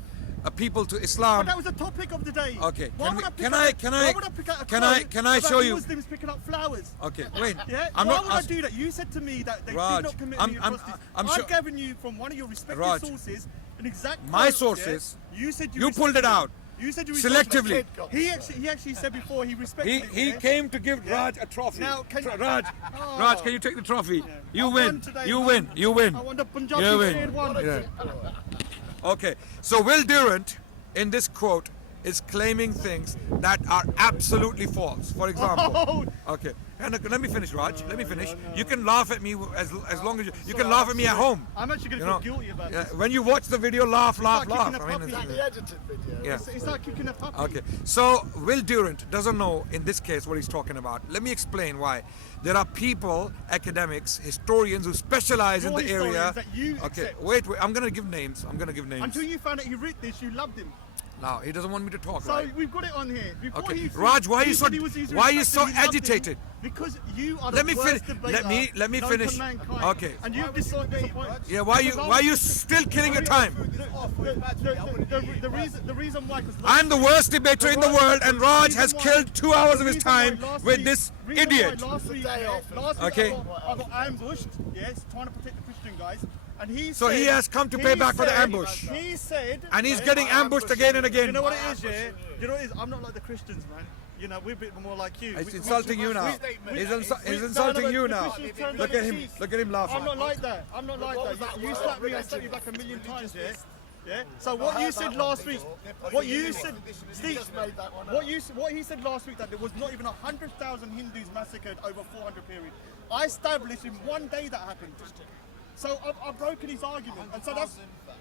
people to Islam. But that was the topic of the day. Okay, Why can would we- I pick can up I- a- can why I- would I pick out a can I- quote can I about show you- Muslims picking up flowers? Okay, wait. Yeah. I'm Why not would I ask- do that? You said to me that they Raj, did not commit I'm- any I'm- atrocities. I'm I've sure- given you from one of your respected Raj, sources an exact. my quote, sources, yeah? You said you pulled it out. You said you Selectively. He actually said before he respected. He it, yeah? came to give Raj a trophy. Now, can- Raj, Oh. Raj, can you take the trophy? You I win. won today, You man. win. You win. I won the Punjabi You win. Shade one. Yeah. Okay, so Will Durant in this quote is claiming things that are absolutely false. For example, okay, and let me finish, Raj. Let me finish. You can laugh at me as long as you can laugh at me at home. I'm actually going You to know, feel guilty about yeah, this. when you watch the video, laugh. like kicking a I mean, puppy. Is that the edited video? yeah. It's like kicking a puppy. Okay, so Will Durant doesn't know in this case what he's talking about. Let me explain why. There are people, academics, historians who specialize in Your the area. historians that you Okay, accept. wait. I'm gonna give names. Until you found out he wrote this, you loved him. No, he doesn't want me to talk. So Right? we've got it on here. Before Okay, he Raj, why are you so said he was- he's why are you so respected, you loved him agitated? Because you are Let the me worst finish. debater Let me known finish. to mankind. Okay. And you've disappointed. Yeah, why are you still killing your time? The reason why. 'Cause I'm the worst debater in the world, and Raj has killed 2 hours of his reason why time last with week- this reason why idiot. Last week, Okay. I got ambushed. Yes, trying to protect the Christian guys. And he So said, he has come to pay back for the said- ambush. He said, And he's getting ambushed again and again. You know what it is, yeah? You know what it is? I'm not like the Christians, man. You know, we're a bit more like you. He's We- insulting you now. He's insulting you now. Look at him. Look at him laughing. I'm not like that. I'm not like that. You slap me, I slap you back a million times, yeah? Yeah. So what you said last week, what you said, Steve, what he said last week that there was not even 100,000 Hindus massacred over 400 period. I established in one day that happened. So I've broken his argument, and so that's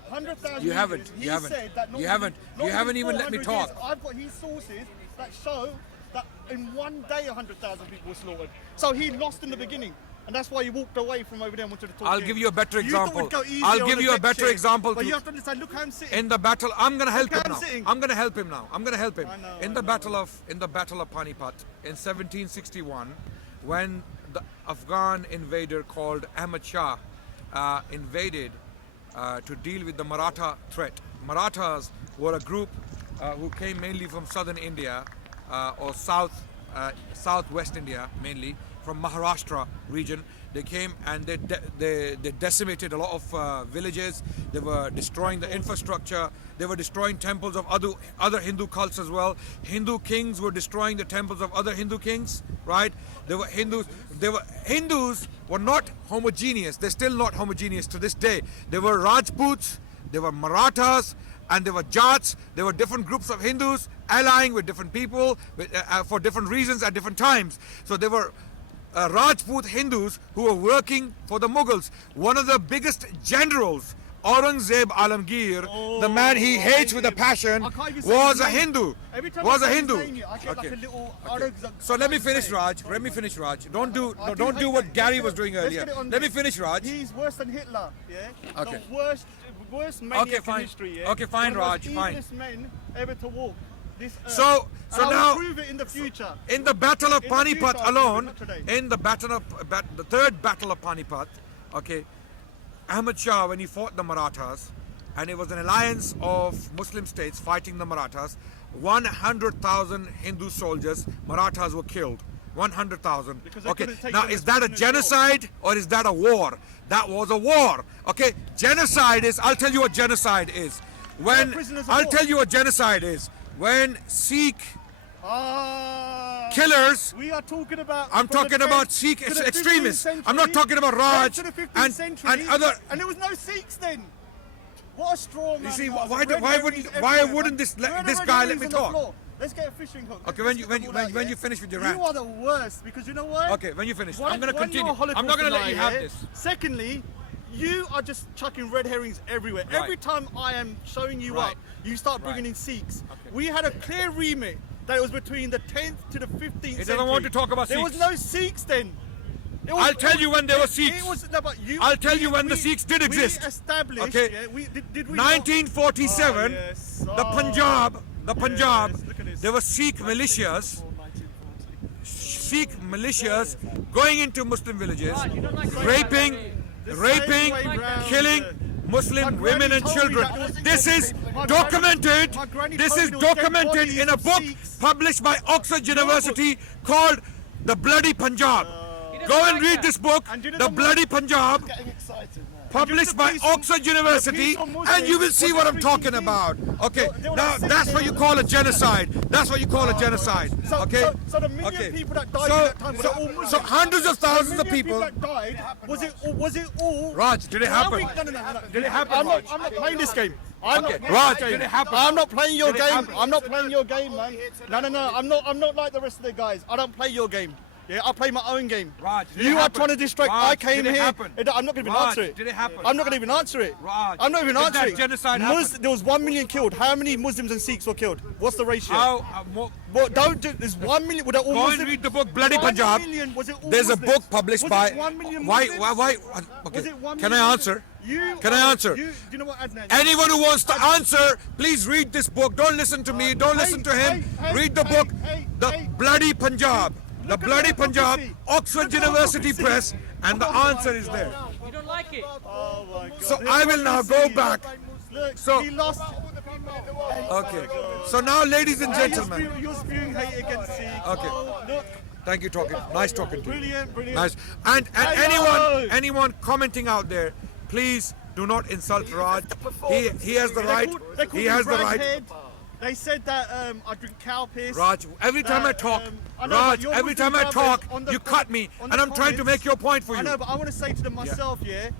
100,000. You haven't. He You haven't. said that not You even- haven't. not You haven't even let me 400 years. talk. I've got his sources that show that in one day 100,000 people were slaughtered. So he lost in the beginning. And that's why he walked away from over there and wanted to talk. I'll give you a better You thought example. we'd go easier I'll on give the you a big better shit, example. But you have to understand, look how I'm sitting. In the battle, I'm gonna help him I'm now. sitting. I'm gonna help him now. I'm gonna help him. I know, In the battle of Panipat in 1761, when the Afghan invader called Ahmad Shah invaded to deal with the Maratha threat. Marathas were a group who came mainly from southern India or southwest India, mainly from Maharashtra region. They came and they decimated a lot of villages. They were destroying the infrastructure. They were destroying temples of other Hindu cults as well. Hindu kings were destroying the temples of other Hindu kings, right? Hindus were not homogeneous. They're still not homogeneous to this day. They were Rajputs, they were Marathas, and there were Jats. There were different groups of Hindus allying with different people for different reasons at different times. So they were Rajput Hindus who were working for the Mughals. One of the biggest generals, Aurangzeb Alamgir, the man he hates with a passion, was a Hindu. Was a Hindu. Okay. So let me finish, Raj. Let me finish, Raj. Don't do what Gary was doing earlier. Let me finish, Raj. He's worse than Hitler. Yeah. Okay. The worst maniac in history. Yeah? Okay, fine, One of the Raj. most Fine. evilest men ever to walk this earth. So And I will now, prove it in the future. in the Battle of In the future, Panipat I'll prove it, alone, not today. in the the third Battle of Panipat, okay, Ahmad Shah, when he fought the Marathas, and it was an alliance of Muslim states fighting the Marathas, 100,000 Hindu soldiers, Marathas were killed. 100,000. Because they Okay, couldn't take now them is as that a prisoners of war. genocide or is that a war? That was a war. Okay, genocide is, I'll tell you what genocide is. When, prisoners of I'll war. tell you what genocide is. When Sikh Ah, killers, we are talking about. I'm from the talking about 10th Sikh to the 15th extremists. I'm century, not talking about Raj to the 15th and century, other. And there was no Sikhs then. What a straw man. You see, was. why Red wouldn't herrings why everywhere, wouldn't man. this Where are the this red guy let herrings me on the talk? floor? Let's get a fishing hook. Okay, Let's when get them all out, you yeah? finish with your rant. You are the worst because you know what? Okay, when you finish, One- I'm gonna one, continue. you're a Holocaust I'm not gonna let you denier, have yeah? this. Secondly, you are just chucking red herrings everywhere. Right. Every time I am showing you Right. up, you start bringing Right. in Sikhs. Okay. We had a clear remit that it was between the 10th to the 15th He century. doesn't want to talk about There was Sikhs. no Sikhs then. It was- I'll tell you when there were it- Sikhs. It was, no, but you, I'll tell you when the Sikhs did exist. We established, Okay. yeah, did we not- 1947, Oh, yes. the Oh, Punjab, yes, look at this. there were Sikh militias, going into Muslim villages, raping, way round, killing Muslim My women granny and told me children. that was- This is My documented. granny This told is me there was dead documented bodies in a of book Sikhs. published by Oxford University called The Bloody Punjab. Go and read this book, And do you know The the Bloody Punjab, Getting excited now. published by peace on- Oxford University, the peace on Muslims and you will see was what I'm the talking 3 about. Okay, They were now like that's six what you days. call a genocide. That's what you call a genocide. So, Okay. so the million Okay. people that died So- at that time were so- all Muslims. so hundreds of thousands The of million people- that died, was it all? Raj, did it happen? No. Did it happen, I'm Raj? not playing this game. I'm Okay, not Raj, playing did this it game. happen? I'm not playing your Did it game. happen? I'm not playing your game, man. No. I'm not like the rest of the guys. I don't play your game. Yeah, I play my own game. Raj, did it You are happen? trying to distract. Raj, I came did it here. happen? I'm not going to even Raj, answer it. did it happen? I'm not going to even answer it. Raj, I'm not even did that answering. genocide happen? There was 1 million killed. How many Muslims and Sikhs were killed? What's the ratio? How? What, don't do. There's 1 million. Were they all Go and Muslim? read the book Bloody 1 Punjab. million, was it all There's a Muslims? book published Was by. it 1 million Why? Muslims? Okay. Was it 1 Can I million answer? You Can I are- answer? Do you know what, Adnan? Anyone who wants to answer, please read this book. Don't listen to me. Don't listen to him. Read the book, The Bloody Punjab. The Look at Bloody the Punjab, hypocrisy. Oxford Look at the University hypocrisy. Press, and the answer is there. You don't like it? Oh my God. So I will now go back. Look, So- he lost. Okay. So now, ladies and gentlemen, You're spewing hate against Sikhs. Okay. Oh, look, thank you, talking. Nice talking to you. brilliant. Nice. And Hello. anyone commenting out there, please do not insult Raj. He has the right. They called He me has the right. raghead. They said that I drink cow piss. Raj, every time I talk, I know, but Raj, your every Muslim time I talk, brothers on the you com- cut me, on and the I'm trying to comments- make your point for I know, you. but I want to say to them myself, yeah,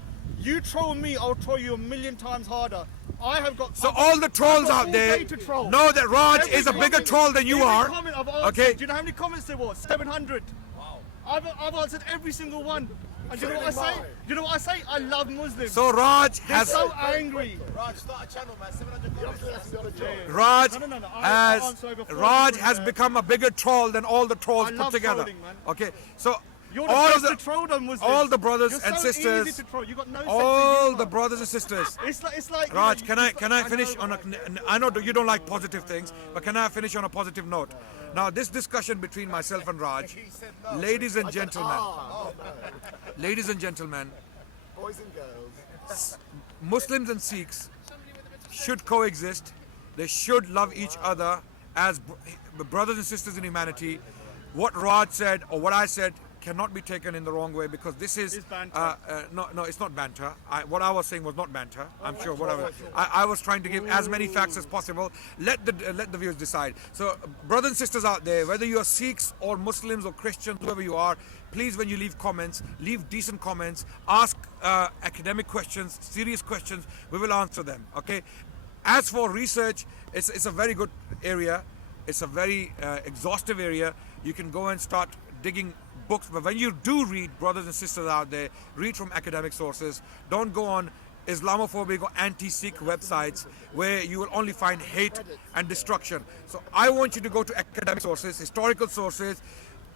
you troll me, I'll troll you 1,000,000 times harder. I have got. So I've all the I've trolls got out all there day to troll. know that Raj Every is a bigger comment- troll than you every are. comment I've answered, Okay. do you know how many comments there was? 700. I've answered every single one. And do you know what I say? Do you know what I say? I love Muslims. So Raj They're has so angry. Raj, start a channel, man. 700 Raj No. I has answer over 4 Raj different, has become a bigger troll than all the trolls I put love together. trolling, man. Okay, so You're the all best of the to troll on Muslims. all the brothers You're and so sisters, easy to troll. You got no sense of all humour. the brothers and sisters. It's like Raj, you can know, I finish on a? I know you don't like positive things, but can I finish on a positive note? Now, this discussion between myself and Raj, ladies and gentlemen, ladies and gentlemen, boys and girls. Muslims and Sikhs should coexist. They should love each other as brothers and sisters in humanity. What Raj said or what I said cannot be taken in the wrong way, because this is It's banter. no, it's not banter. What I was saying was not banter. I'm sure. I was trying to give as many facts as possible. Let the viewers decide. So, brothers and sisters out there, whether you are Sikhs or Muslims or Christians, whoever you are, please, when you leave comments, leave decent comments. Ask academic questions, serious questions. We will answer them. Okay. As for research, it's a very good area. It's a very exhaustive area. You can go and start digging books, but when you do read, brothers and sisters out there, read from academic sources. Don't go on Islamophobic or anti-Sikh websites where you will only find hate and destruction. So I want you to go to academic sources, historical sources,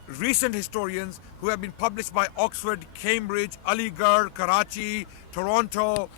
recent historians who have been published by Oxford, Cambridge, Aligarh, Karachi, Toronto,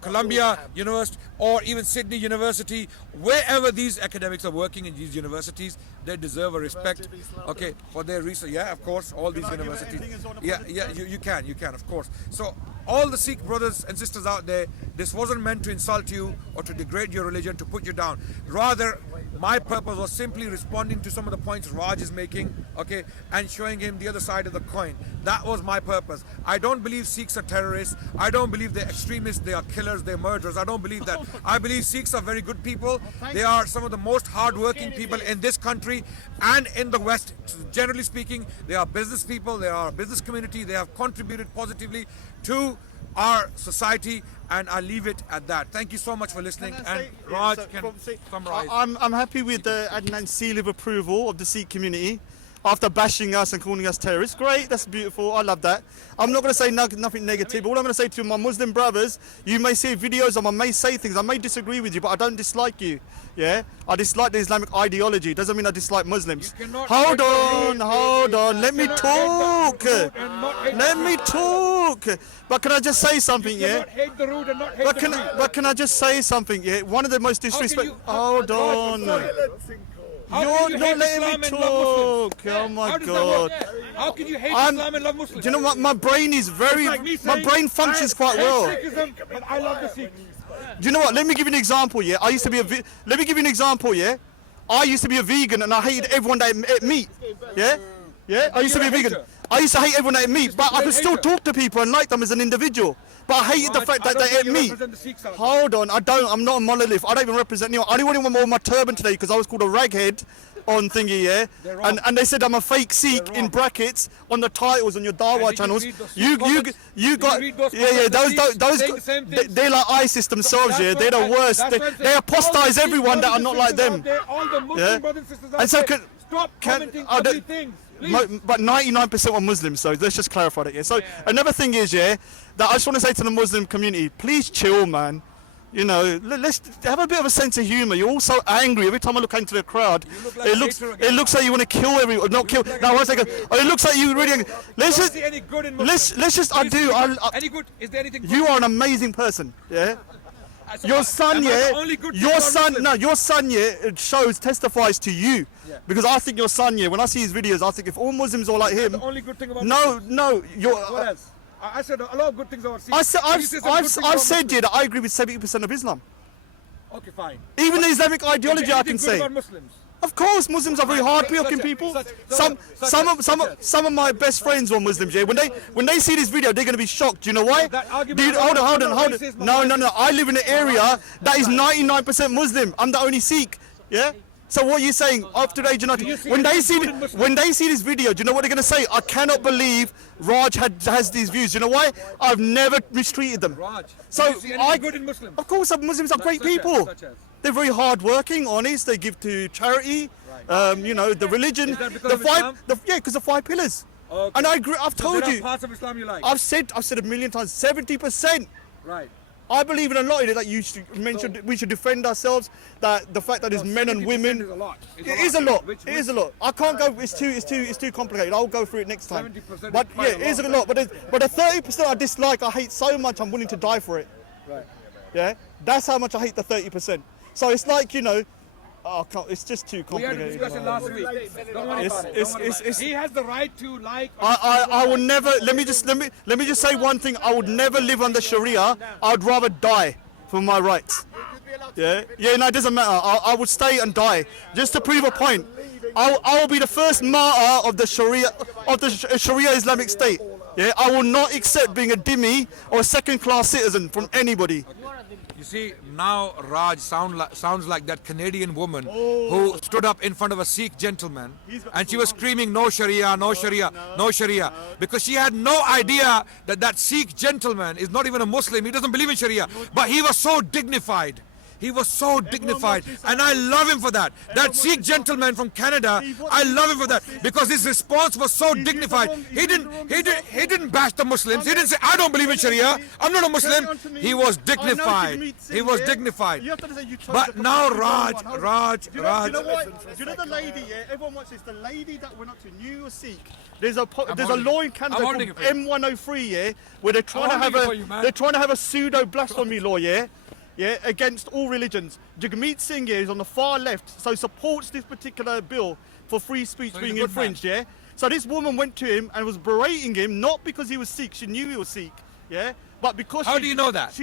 Columbia University, or even Sydney University. Wherever these academics are working in these universities, they deserve a respect, okay, for their research. Yeah, of course, all these universities. Yeah, you can, of course. So all the Sikh brothers and sisters out there, this wasn't meant to insult you or to degrade your religion, to put you down. Rather, my purpose was simply responding to some of the points Raj is making, okay, and showing him the other side of the coin. That was my purpose. I don't believe Sikhs are terrorists. I don't believe they're extremists, they are killers, they're murderers. I don't believe that. I believe Sikhs are very good people. They are some of the most hard-working people in this country and in the West. Generally speaking, they are business people, they are a business community, they have contributed positively to our society, and I leave it at that. Thank you so much for listening, and Raj can summarize. I'm happy with the Adnan's seal of approval of the Sikh community after bashing us and calling us terrorists. Great, that's beautiful. I love that. I'm not going to say nothing negative. All I'm going to say to my Muslim brothers, you may see videos, I may say things, I may disagree with you, but I don't dislike you. Yeah, I dislike the Islamic ideology. Doesn't mean I dislike Muslims. Hold on. Let me talk. Let me talk. But can I just say something? Yeah. But can I just say something? Yeah. One of the most disrespectful. Hold on. You're not letting me talk. Oh my God. How can you hate Islam and love Muslims? Do you know what? My brain is my brain functions quite well. But I love the Sikhs. Do you know what? Let me give you an example. Yeah, I used to be let me give you an example. Yeah, I used to be a vegan and I hated everyone that ate meat. Yeah, I used to be a vegan. I used to hate everyone that ate meat, but I could still talk to people and like them as an individual. But I hated the fact that they ate meat. Hold on, I'm not a monolith. I don't even represent anyone. I didn't even wear my turban today because I was called a raghead on thingy, yeah? And they said I'm a fake Sikh in brackets on the titles on your DAWAH channels. You got, they're like ISIS themselves, yeah? They're the worst. They apostatize everyone that are not like them. Yeah? And so Stop commenting ugly things. But 99% are Muslims, so let's just clarify that. Yeah. So another thing is, yeah, that I just want to say to the Muslim community, please chill, man. You know, let's have a bit of a sense of humour. You're all so angry every time I look into the crowd. It looks like you want to kill everyone, not kill. Now 1 second. It looks like you really. Let's just. Any good? Is there anything? You are an amazing person. Yeah. Your son, your son, testifies to you. Yeah. Because I think your son, when I see his videos, I think if all Muslims are like him. The only good thing about what else? I said a lot of good things about Sikhs. I've said that I agree with 70% of Islam. Okay, fine. Even the Islamic ideology, I can say. About Muslims? Of course, Muslims are very hard-working people. Some of my best friends were Muslims. Yeah, when they see this video, they're going to be shocked. Do you know why? Dude, hold on. No. I live in an area that is 99% Muslim. I'm the only Sikh. Yeah. So what are you saying? After age of 90, when they see this video, do you know what they're going to say? I cannot believe Raj has these views. Do you know why? I've never mistreated them. Raj, so do you see any good in Muslims? Of course, Muslims are great people. They're very hard-working, honest. They give to charity. You know, the religion. Is that because of Islam? Because the 5 pillars. Okay. And I agree. I've So told there are you. parts of Islam you like. I've said a million times. 70%. Right. I believe in a lot in it that you should mention. We should defend ourselves. That the fact that there's men and 70% women. is a lot. It is a lot. Which- It is a lot. I can't go. It's too complicated. I'll go through it next time. 70% But is yeah, quite it is a a lot. lot. But the 30% I dislike, I hate so much. I'm willing to die for it. Right. Yeah, that's how much I hate the 30%. So it's like, you know, oh, it's just too We had a complicated. discussion last week. Don't worry It's- about it. it's- Don't worry about it's- it. He has the right to like. or I will never. Let me just say one thing. I would never live under Sharia. I'd rather die for my rights. Yeah, no, it doesn't matter. I would stay and die just to prove a point. I will be the first martyr of the Sharia Islamic State. Yeah, I will not accept being a dhimmi or a second-class citizen from anybody. You see, now Raj sounds like that Canadian woman who stood up in front of a Sikh gentleman and she was screaming, no Sharia, no Sharia, no Sharia. Because she had no idea that that Sikh gentleman is not even a Muslim. He doesn't believe in Sharia. But he was so dignified. He was so dignified, and I love him for that. That Sikh gentleman from Canada, I love him for that because his response was so dignified. He didn't bash the Muslims. He didn't say, "I don't believe in Sharia. I'm not a Muslim." He was dignified. He was dignified. But now Raj. Raj. Do you know what? Do you know the lady? Yeah, everyone watches this. The lady that went up to New York Sikh. There's a law in Canada called M103. Yeah, where they're trying to have a pseudo blasphemy law. Yeah, against all religions. Jagmeet Singh is on the far left, so supports this particular bill for free speech being infringed, yeah? So this woman went to him and was berating him, not because he was Sikh, she knew he was Sikh, yeah? But because How do you know that?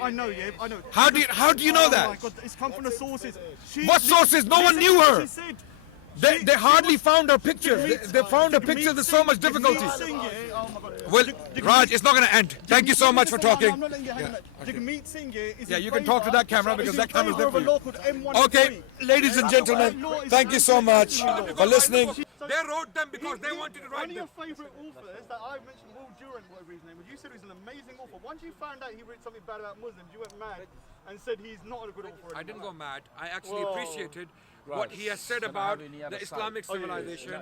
I know, yeah, I know. How do you know Oh that? my God, it's come from the sources. What sources? No one knew her. She said, They hardly found her picture. They found her picture. There's so much difficulty. Well, Raj, it's not going to end. Thank you so much for talking. I'm not letting you hang on that. Jagmeet Singh is Yeah, in you can talk to favour- that camera because is that in camera's favour there of for a you. law called M103. Okay, ladies and gentlemen, thank you so much for listening. They wrote them because they wanted to One write of your them. favourite authors that I mentioned, Will Durant, whatever his name was, you said he was an amazing author. Once you found out he wrote something bad about Muslims, you went mad and said he's not a good author. I didn't go mad. I actually appreciated what he has said about the Islamic civilization.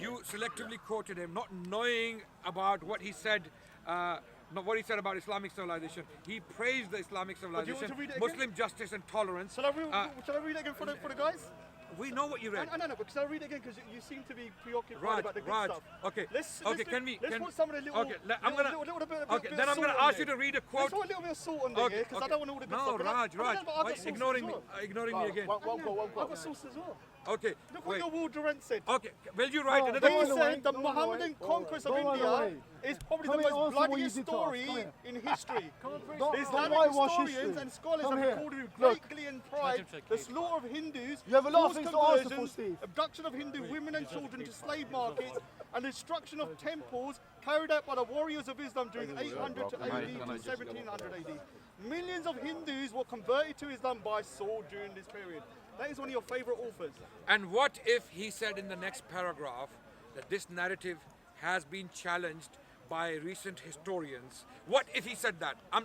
You selectively quoted him, not knowing about what he said. Not what he said about Islamic civilization. He praised the Islamic civilization, to read it again? Muslim justice and tolerance. Shall I read it again for the guys? We know what you read. No, but can I read it again because you seem to be preoccupied Raj, about the good Raj, stuff. okay, Let's can we put some of the little. okay, I'm gonna bit then I'm of gonna salt on ask you there. to read a Let's quote. put a little bit of salt on there, Okay, because I don't want all the good no, stuff. Raj, I've got ignoring me, sauce ignoring me again. as well. I've got sauce as well. Okay, Look what wait. your Will Durant said. Okay, will you write another He quote? said the Mohammedan conquest of India is probably the most bloodiest story in history. The Islamic historians and scholars have recorded with great glee and pride the slaughter of Hindus, forced conversions, abduction of Hindu women and children to slave markets, and destruction of temples carried out by the warriors of Islam during 800 to AD to 1700 AD. Millions of Hindus were converted to Islam by sword during this period. That is one of your favourite authors. And what if he said in the next paragraph that this narrative has been challenged by recent historians? What if he said that? I'm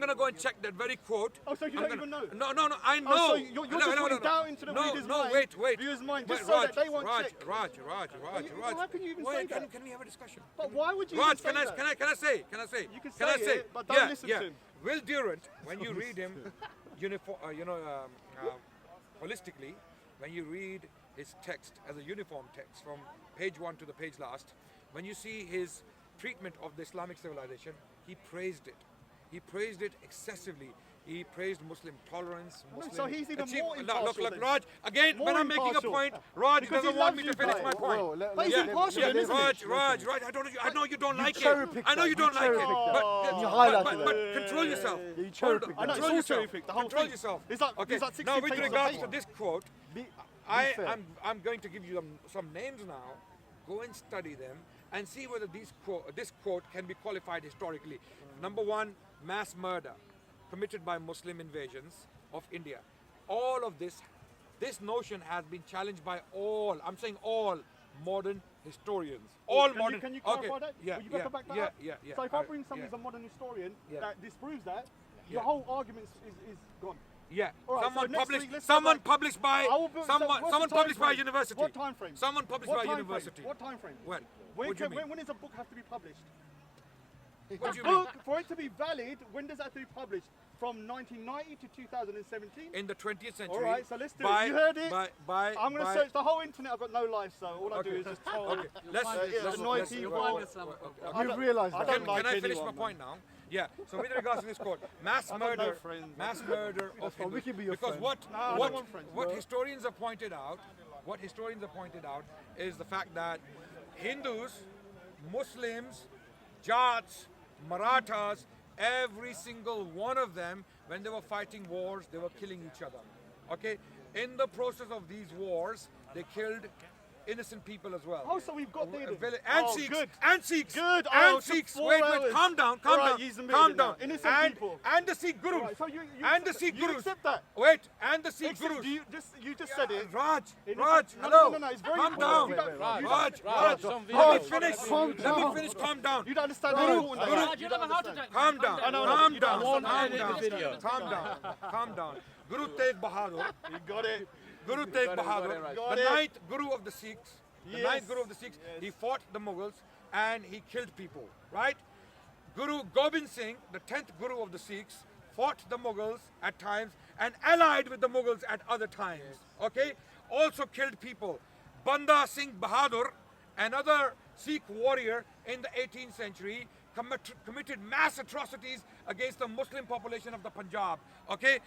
going to go and check that very quote. Oh, so you don't even know? No, I know. Oh, so you're just putting doubt into the reader's mind, wait. viewer's mind, just Wait, so that they won't check. Raj. How can you even say that? Can we have a discussion? But why would you Raj, even say that? can I say? You can say it, but don't listen to him. Will Durant, when you read him, holistically, when you read his text as a uniform text from page 1 to the page last, when you see his treatment of the Islamic civilization, he praised it. He praised it excessively. He praised Muslim tolerance, Muslim so he's even more Look, impartial then. Raj, again, More when I'm making a impartial. point, Raj Because he doesn't want loves me you to finish guys. my point. But he's impartial then, isn't he? Raj, I know you don't like it. I know you don't like it. But control yourself. I know, it's all cherry-picked, the whole Control thing. yourself. It's like, Okay, it's like 60 now with pages of regards to paper. this quote, I'm going to give you some names now. Go and study them and see whether this quote can be qualified historically. Number one, mass murder committed by Muslim invasions of India. All of this notion has been challenged by all, I'm saying all, modern historians. Can you clarify that? Yeah, Well, you got to back that up? yeah. So if I bring somebody who's a modern historian that disproves that, your whole argument is gone. Yeah, All right, someone so next published. week, let's Someone go back. published by. I will build- so Someone what's the published by a time frame? university. What time frame? Someone published What by a time frame? university. What time frame? Well, What do you mean? When does a book have to be published? What do you A mean? book, for it to be valid, when does it have to be published? From 1990 to 2017? In the 20th century. All right, so let's do by, it. You heard it? By, I'm going to by- search the whole internet. I've got no life, so all I do is just tell. Okay, let's annoy people. You've realised that. Can I finish my point now? Yeah. So with regards to this quote, mass got no murder, friends. mass murder of fine, we Hindus. can be your Because friend. No, I don't want friends, what bro. historians have pointed out, is the fact that Hindus, Muslims, Jats, Marathas, every single one of them, when they were fighting wars, they were killing each other. Okay? In the process of these wars, they killed innocent people as well. Oh, so we've got there. And Oh, Sikhs, good. and Sikhs, Good. and Oh, it took Sikhs. 4 Wait, hours. calm down, All calm right, down, he's admitted calm it down. now. Innocent And, people. and the Sikh Gurus, All right, so you and the accept- Sikh you Gurus. accept that? Wait, and the Sikh Except, Gurus. you just said it. Raj, Innocent- Raj, no, hello. no, it's very Calm important. down. You don't- Raj, you Raj, don't- Raj. some Let me videos. finish. Let me finish. Calm down. You don't understand Guru, how important Guru. that is. Raj, you don't have a heart attack. Calm down. I know, Calm you down. don't Calm understand. down. video. Calm down. Calm down. Guru Tegh Bahadur. You got it. Guru Tegh Bahadur, Got the it. ninth Guru of the Sikhs, he fought the Mughals and he killed people, right? Guru Gobind Singh, the 10th Guru of the Sikhs, fought the Mughals at times and allied with the Mughals at other times, okay? Also killed people. Banda Singh Bahadur, another Sikh warrior in the 18th century, committed mass atrocities against the Muslim population of the Punjab, okay?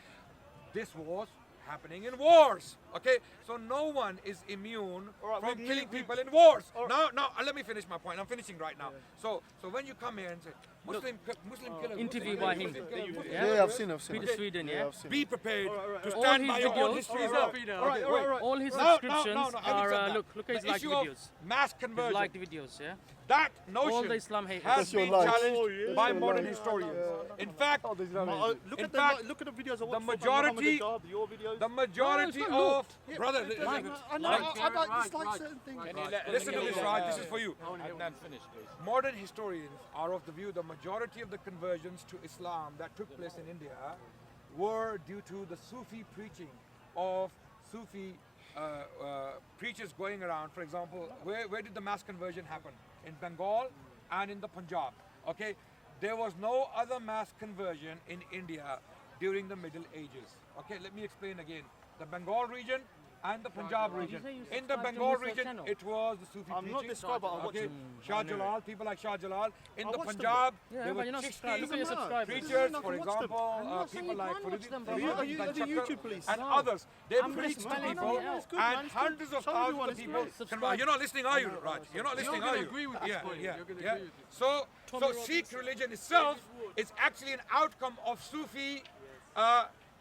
This was happening in wars, okay? So no one is immune right, from we- killing we- people in wars. Now, let me finish my point. I'm finishing right now. So when you come here and say Muslim killers, Interview by him. Yeah, I've seen. Peter Sweden, yeah? be prepared to All stand his by your own videos- history. All his No, subscriptions having are, said that, look at his the liked issue of videos. mass His conversion. liked videos, yeah? That All notion the Islam haters. has That's your been likes. challenged by modern historians. In fact, Look In at fact, the look at the videos I the watched. majority- your videos. the majority of brother, I dislike certain things. listen to this, Raj. This is for you. Modern historians are of the view the majority of the conversions to Islam that took place in India were due to the Sufi preaching of Sufi preachers going around. For example, where did the mass conversion happen? In Bengal and in the Punjab. Okay, there was no other mass conversion in India during the Middle Ages. Okay, let me explain again. The Bengal region and the Punjab region. In the Bengal region, it was the Sufi I'm preaching. not described, but I watch Okay, it. Shah Jalal, people like Shah Jalal. In I the watched them. Punjab, Yeah, there but were you're not subscribed. Look at your Chishtis, subscribers. preachers, No, I for can watch them. example, I'm not saying people you like can't watch them, Are you the YouTube police? and No. others. They I'm preached just to telling people, you, yeah. It's good, man, and it's good. hundreds of Show thousands everyone of it's people. great. Subscribe. You're not listening, are you, Raj? You're not listening, are you? agree with this point. Yeah, You're gonna yeah. agree with So Sikh religion itself is actually an outcome of Sufi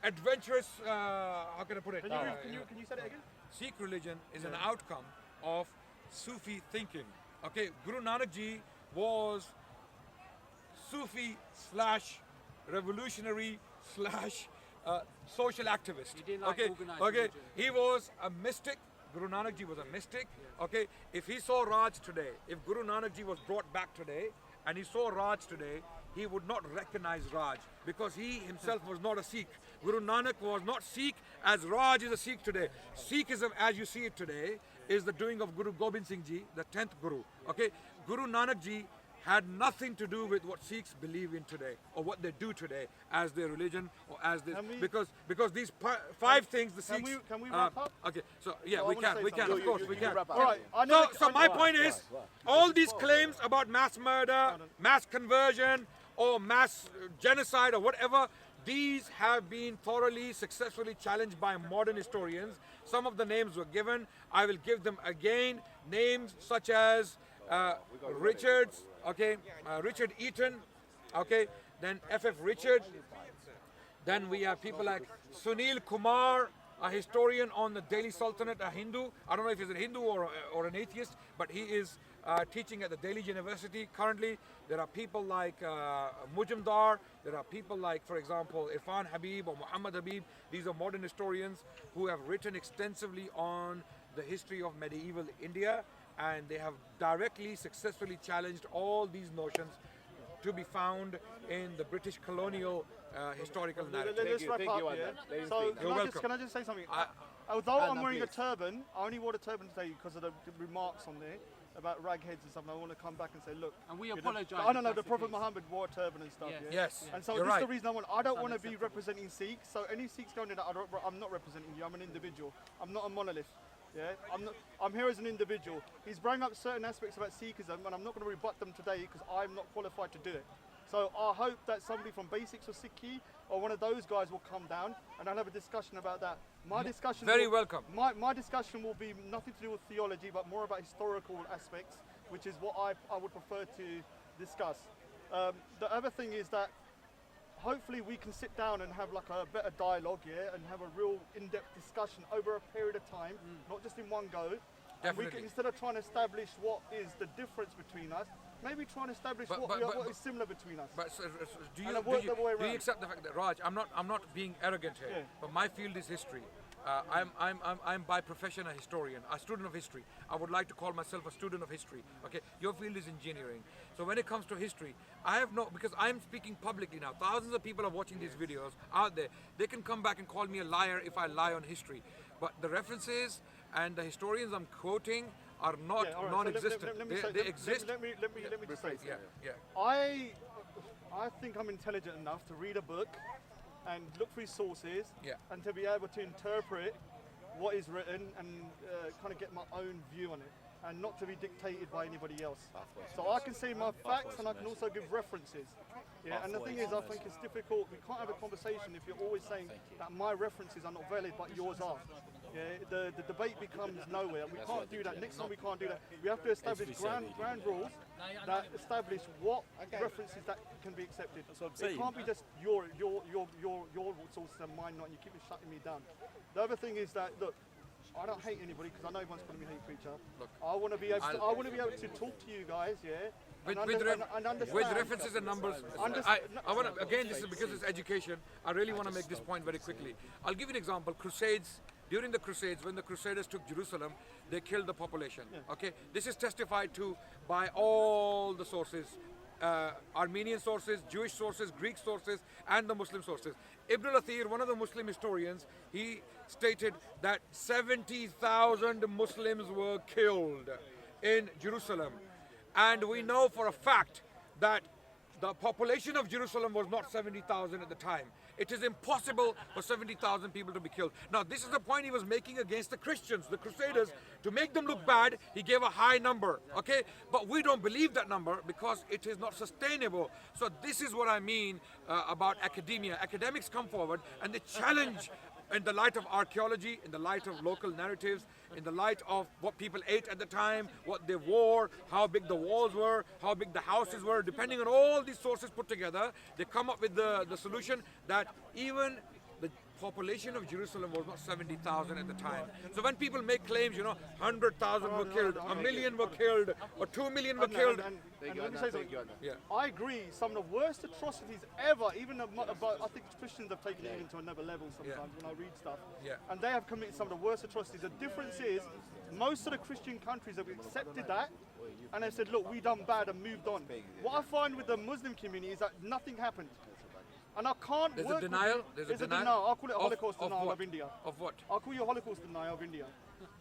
adventurous. How can I put it? Can you say that again? Sikh religion is an outcome of Sufi thinking. Okay, Guru Nanak Ji was Sufi slash revolutionary slash social activist. He didn't like okay, organized okay. religion. He was a mystic. Guru Nanak Ji was a mystic. Okay, if he saw Raj today, if Guru Nanak Ji was brought back today, and he saw Raj today, he would not recognize Raj because he himself was not a Sikh. Guru Nanak was not Sikh as Raj is a Sikh today. Sikhism, as you see it today, is the doing of Guru Gobind Singh Ji, the 10th Guru. Okay, Guru Nanak Ji had nothing to do with what Sikhs believe in today or what they do today as their religion or as this because these five things the Sikhs. Can we wrap up? Okay, so yeah, I we wanna can, say we can, something. of course, we can. All right. I know So my point is, all these claims about mass murder, mass conversion, or mass genocide or whatever, these have been thoroughly, successfully challenged by modern historians. Some of the names were given. I will give them again. Names such as Richard Eaton, okay, then F.F. Richard. Then we have people like Sunil Kumar, a historian on the Delhi Sultanate, a Hindu. I don't know if he's a Hindu or an atheist, but he is teaching at the Delhi University currently. There are people like Mujumdar. There are people like, for example, Irfan Habib or Muhammad Habib. These are modern historians who have written extensively on the history of medieval India, and they have directly, successfully challenged all these notions to be found in the British colonial historical narrative. Let's wrap up. Yeah. So can I just say something? Although I'm wearing a turban, I only wore the turban today because of the remarks on there. about ragheads and stuff, and I want to come back and say, look. And we you know, apologise I don't know, if the that's the Prophet case. Muhammad wore a turban and stuff. Yeah. Yeah. Yes, And so you're this is right. the reason I don't want to be representing Sikhs. So any Sikhs going in that, I'm not representing you. I'm an individual. I'm not a monolith. Yeah, I'm here as an individual. He's bringing up certain aspects about Sikhism, and I'm not going to rebut them today because I'm not qualified to do it. So I hope that somebody from Basics or Sikhi or one of those guys will come down and I'll have a discussion about that. My discussion Very welcome. My discussion will be nothing to do with theology, but more about historical aspects, which is what I would prefer to discuss. The other thing is that hopefully we can sit down and have like a better dialogue, yeah, and have a real in-depth discussion over a period of time, not just in one go. And we can, instead of trying to establish what is the difference between us, maybe try and establish what is similar between us. But do And work the way you around. accept the fact that Raj, I'm not being arrogant here, Yeah. but my field is history. I'm by profession a historian, a student of history. I would like to call myself a student of history. Okay, your field is engineering. So when it comes to history, I have no, because I'm speaking publicly now. Thousands of people are watching these videos out there. They can come back and call me a liar if I lie on history. But the references and the historians I'm quoting are not Yeah, all right, so non-existent. They exist. Let me just say something. Yeah. I think I'm intelligent enough to read a book and look through sources Yeah. and to be able to interpret what is written and kind of get my own view on it and not to be dictated by anybody else. So I can say my facts and I can also give references. Yeah, and the thing is, I think it's difficult. We can't have a conversation if you're always saying that my references are not valid but yours are. Yeah, the debate becomes nowhere. We can't do that. Next time we can't do that. We have to establish ground rules that establish what references that can be accepted. It can't be just your sources and mine not, and you keep shutting me down. The other thing is that, look, I don't hate anybody because I know everyone's calling me hate preacher. I want to be able to talk to you guys, yeah. With understand. references and numbers. I want to, again, this is because it's education. I really want to make this point very quickly. I'll give you an example. Crusades. During the Crusades, when the Crusaders took Jerusalem, they killed the population. Okay, this is testified to by all the sources, Armenian sources, Jewish sources, Greek sources, and the Muslim sources. Ibn al-Athir, one of the Muslim historians, he stated that 70,000 Muslims were killed in Jerusalem. And we know for a fact that the population of Jerusalem was not 70,000 at the time. It is impossible for 70,000 people to be killed. Now, this is the point he was making against the Christians, the Crusaders. To make them look bad, he gave a high number, okay? But we don't believe that number because it is not sustainable. So this is what I mean about academia. Academics come forward and they challenge in the light of archaeology, in the light of local narratives, in the light of what people ate at the time, what they wore, how big the walls were, how big the houses were. Depending on all these sources put together, they come up with the solution that even the population of Jerusalem was not 70,000 at the time. So when people make claims, 100,000 were killed, 1 million were killed, or 2 million were killed. And let me say something. Yeah. I agree, some of the worst atrocities ever, even about, I think Christians have taken it even to another level sometimes when I read stuff. Yeah. And they have committed some of the worst atrocities. The difference is, most of the Christian countries have accepted that and they've said, look, we done bad and moved on. What I find with the Muslim community is that nothing happened. And I can't There's work a denial. with There's a denial. denial. I'll call it a Holocaust denial what? of India. Of what? I'll call you a Holocaust denial of India.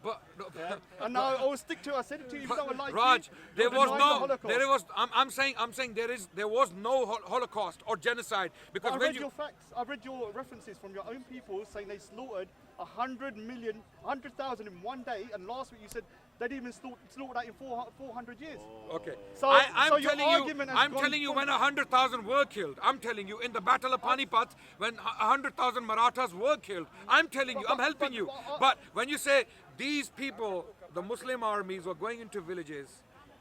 But no, Yeah. And now I will stick to it. I said it to you. If someone like Raj, you, there you're was denying no. the Holocaust. There was. I'm saying there was no Holocaust or genocide because I when read your facts. I read your references from your own people saying they slaughtered 100,000 in one day, and last week you said they didn't even slaughter that in 400 years. Okay. So- I'm so your telling you. argument has I'm gone telling you from- when 100,000 were killed. I'm telling you in the Battle of Panipat when 100,000 Marathas were killed. I'm telling you. I'm helping you. But when you say these people, the Muslim armies were going into villages,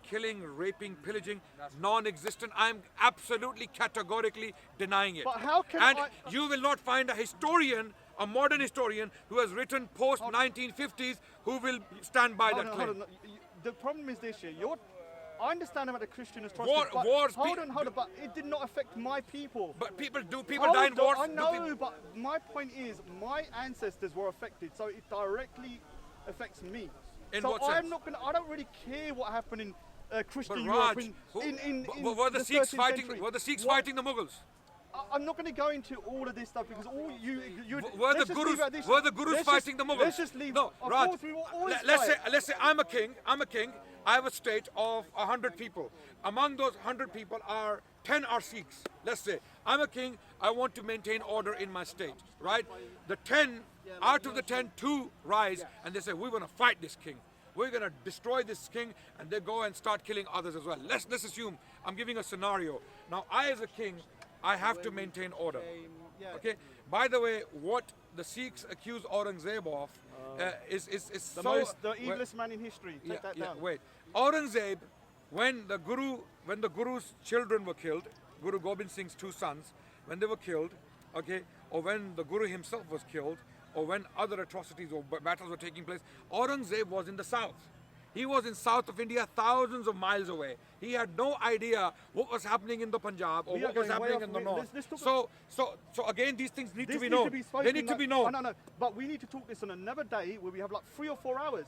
killing, raping, pillaging, non-existent. I'm absolutely categorically denying it. But how can and I- you will not find a historian, a modern historian who has written post 1950s who will stand by that claim. Hold on. The problem is this year. I understand about the Christian atrocities, but wars, hold on, but it did not affect my people. But people die in wars. I Do know, people- but my point is, my ancestors were affected, so it directly affects me. In so what I'm sense? not gonna. I don't really care what happened in Christian But Europe Raj, in were the the Sikhs 13th fighting? century. Were the Sikhs What- fighting the Mughals? I'm not going to go into all of this stuff because all you Were let's the just leave gurus it at this. were the gurus Let's fighting just, the Mughals? Let's just leave. No, of Raj. course we will always Let's fight. say I'm a king. I have a state of 100 people. Among those 100 people are 10 are Sikhs. Let's say I'm a king. I want to maintain order in my state, right? The 10 out of the 10, 2 rise and they say we're going to fight this king. We're going to destroy this king, and they go and start killing others as well. Let's assume I'm giving a scenario. Now, I as a king, I have to maintain order. Okay. By the way, what the Sikhs accuse Aurangzeb of is The so the evilest man in history. Take that down. Wait, Aurangzeb, when the Guru's children were killed, Guru Gobind Singh's 2 sons, when they were killed, okay, or when the Guru himself was killed, or when other atrocities or battles were taking place, Aurangzeb was in the south. He was in south of India, thousands of miles away. He had no idea what was happening in the Punjab or We are what was going way happening in the off. north. Let's talk So again, these things need This to be needs known. to be spoken They need to like- be known. No. But we need to talk this on another day where we have like 3 or 4 hours.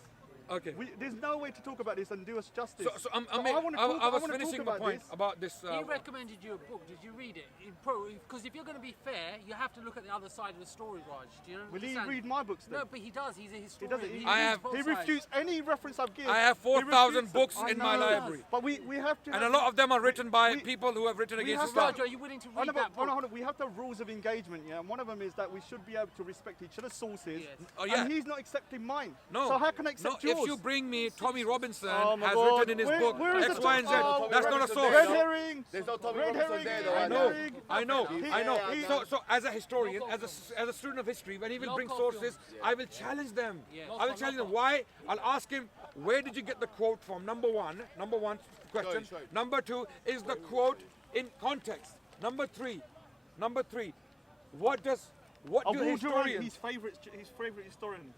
Okay. There's no way to talk about this and do us justice. So I wanna was talk finishing the about point this. about this. He recommended you a book. Did you read it? Because if you're going to be fair, you have to look at the other side of the story, Raj. Do you Will he understand? read my books then? No, but he does. He's a He historian. doesn't. He, I have- he refutes any reference I've given. I have He 4,000 refutes them. books I in my know. library. But we have to. And have a lot of them are written by we- people who have written we against have Islam. Raj, are you willing to Oh, read no, that but book? we have the rules of engagement, yeah, and one of them is that we should be able to respect each other's sources. Yes. Oh, yeah. And he's not accepting mine. No. So how can I accept no, yours? if you bring me Tommy Robinson Oh my has God. written in his book Where is X, the Y, and Z, Oh, that's not a source. Red herring. There's no Tommy Red Robinson herring. there, though. Red No, herring. I know. Yeah. So as a historian, as a student of history, when he will bring sources, I will challenge them. I will challenge them. Why? I'll ask him, where did you get the quote from? Number one question. Show it. Number 2, is the quote in context? Number three, what do historians? His favorite historian.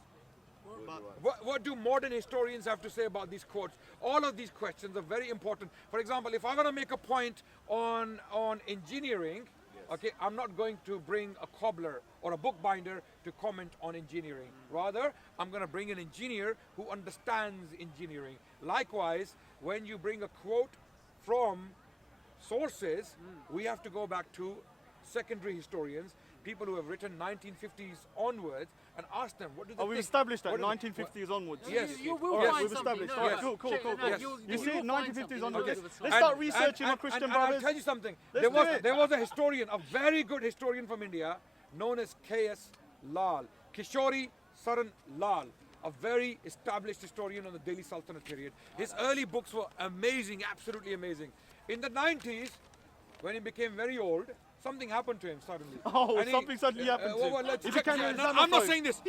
What do modern historians have to say about these quotes? All of these questions are very important. For example, if I'm going to make a point on engineering, okay, I'm not going to bring a cobbler or a bookbinder to comment on engineering. Rather, I'm going to bring an engineer who understands engineering. Likewise, when you bring a quote from sources, we have to go back to secondary historians, people who have written 1950s onwards, and ask them, what do they think? We've established that What do they- 1950s onwards. Yes. You will All right, find we've something. established. No, All no, right, cool. check it out. Yes. You'll- You you see, will find 1950s something. onwards. Okay. Let's start researching our Christian and brothers. I'll tell you something. Let's do it. There was a historian, a very good historian from India, known as K.S. Lal, Kishori Saran Lal, a very established historian on the Delhi Sultanate period. His early books were amazing, absolutely amazing. In the 90s, when he became very old, something happened to him suddenly. Oh, And something suddenly happened to him. well, let's He check- became an no, I'm not Islamophobe. saying this.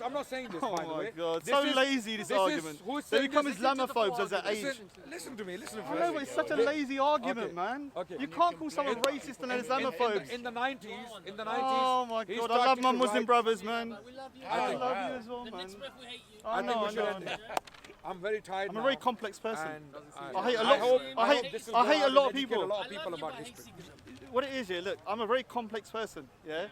I'm not saying this, Oh by the my way. God, This so is- lazy this is- argument. who is They saying become this? Islamophobes as that age. Listen to me. I know, but it's such a lazy argument, Okay, man. okay. You can't call someone racist and an Islamophobe. In the 90s, Oh my he God, I started love my to Muslim write- brothers, man. We love you. I love you as well, man. I think know, we I should know. end it. I'm very tired I'm now. a very complex person. And I hate a I lot. hope I hate. this will I go hate a out lot and of educate people. a lot of people about history. What it is, yeah. Look, I'm a very complex person. Yeah.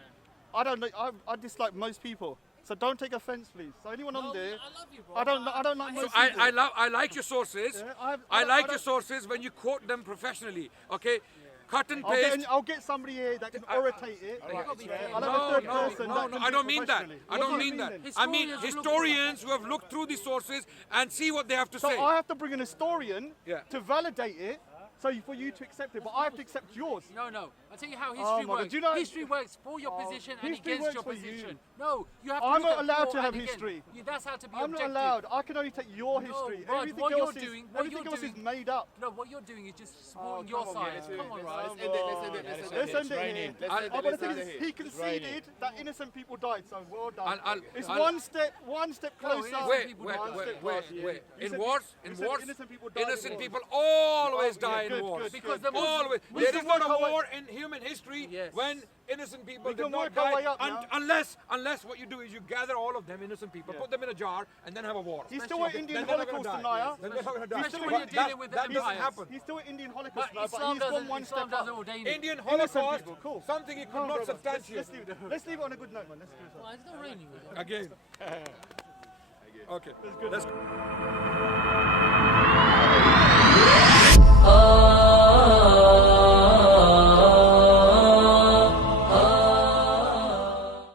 I don't. I dislike most people. So don't take offense, please. So anyone on there, I love you, bro. I don't like So most people. I like your sources. Yeah, I like don't- your sources when you quote them professionally. Okay, cut and I'll paste. get somebody here that can oratate it. You've got to be fair. I'll have a third person. No, that can I do don't it mean that. professionally. I What don't do you mean that. then? I mean Historians look- historians who have looked through these sources and see what they have to So say. I have to bring an historian Yeah. to validate it, so for you to accept it, but I have to accept yours. No. I'll tell you how Oh history my God, works. do you know- History works for your position and history against your works for you. position. No, you have to I'm look not at allowed for to have and against. history. That's how to be I'm not objective. allowed. I can only take your No, history. Raj, Everything what you're else is doing- what everything you're else is doing- made up. No, what you're doing is just supporting Oh, your come on, side. man. Come on, Raj. Let's end it. Let's end it here. I'll- But the thing is, he conceded that innocent people died, so well done. It's I'll- one step closer. innocent Wait. people One died. step closer. You said- In wars, you said innocent people died in innocent wars. people always Oh, die yeah, in good, wars. good, Because good. the Muslims- Always. We There can is not work a our way- war in human history Yes. when innocent people We did can not work our die way up now. unless what you do is you gather all of them innocent people, Yeah. put them in a jar, and then have a war. He's still an Indian Then they're not Holocaust gonna denier. die. Then they're not gonna die. Especially when But you're dealing with the that doesn't empires. happen. He's still an Indian Holocaust But denier, but Islam he's gone doesn't, one Islam step doesn't up. ordain it. Indian Innocent Holocaust, people, cool. something he could Come on, not brother. substantiate. Let's leave it on a good note, man. Let's do it. Well, it's not raining. Again. Okay. Let's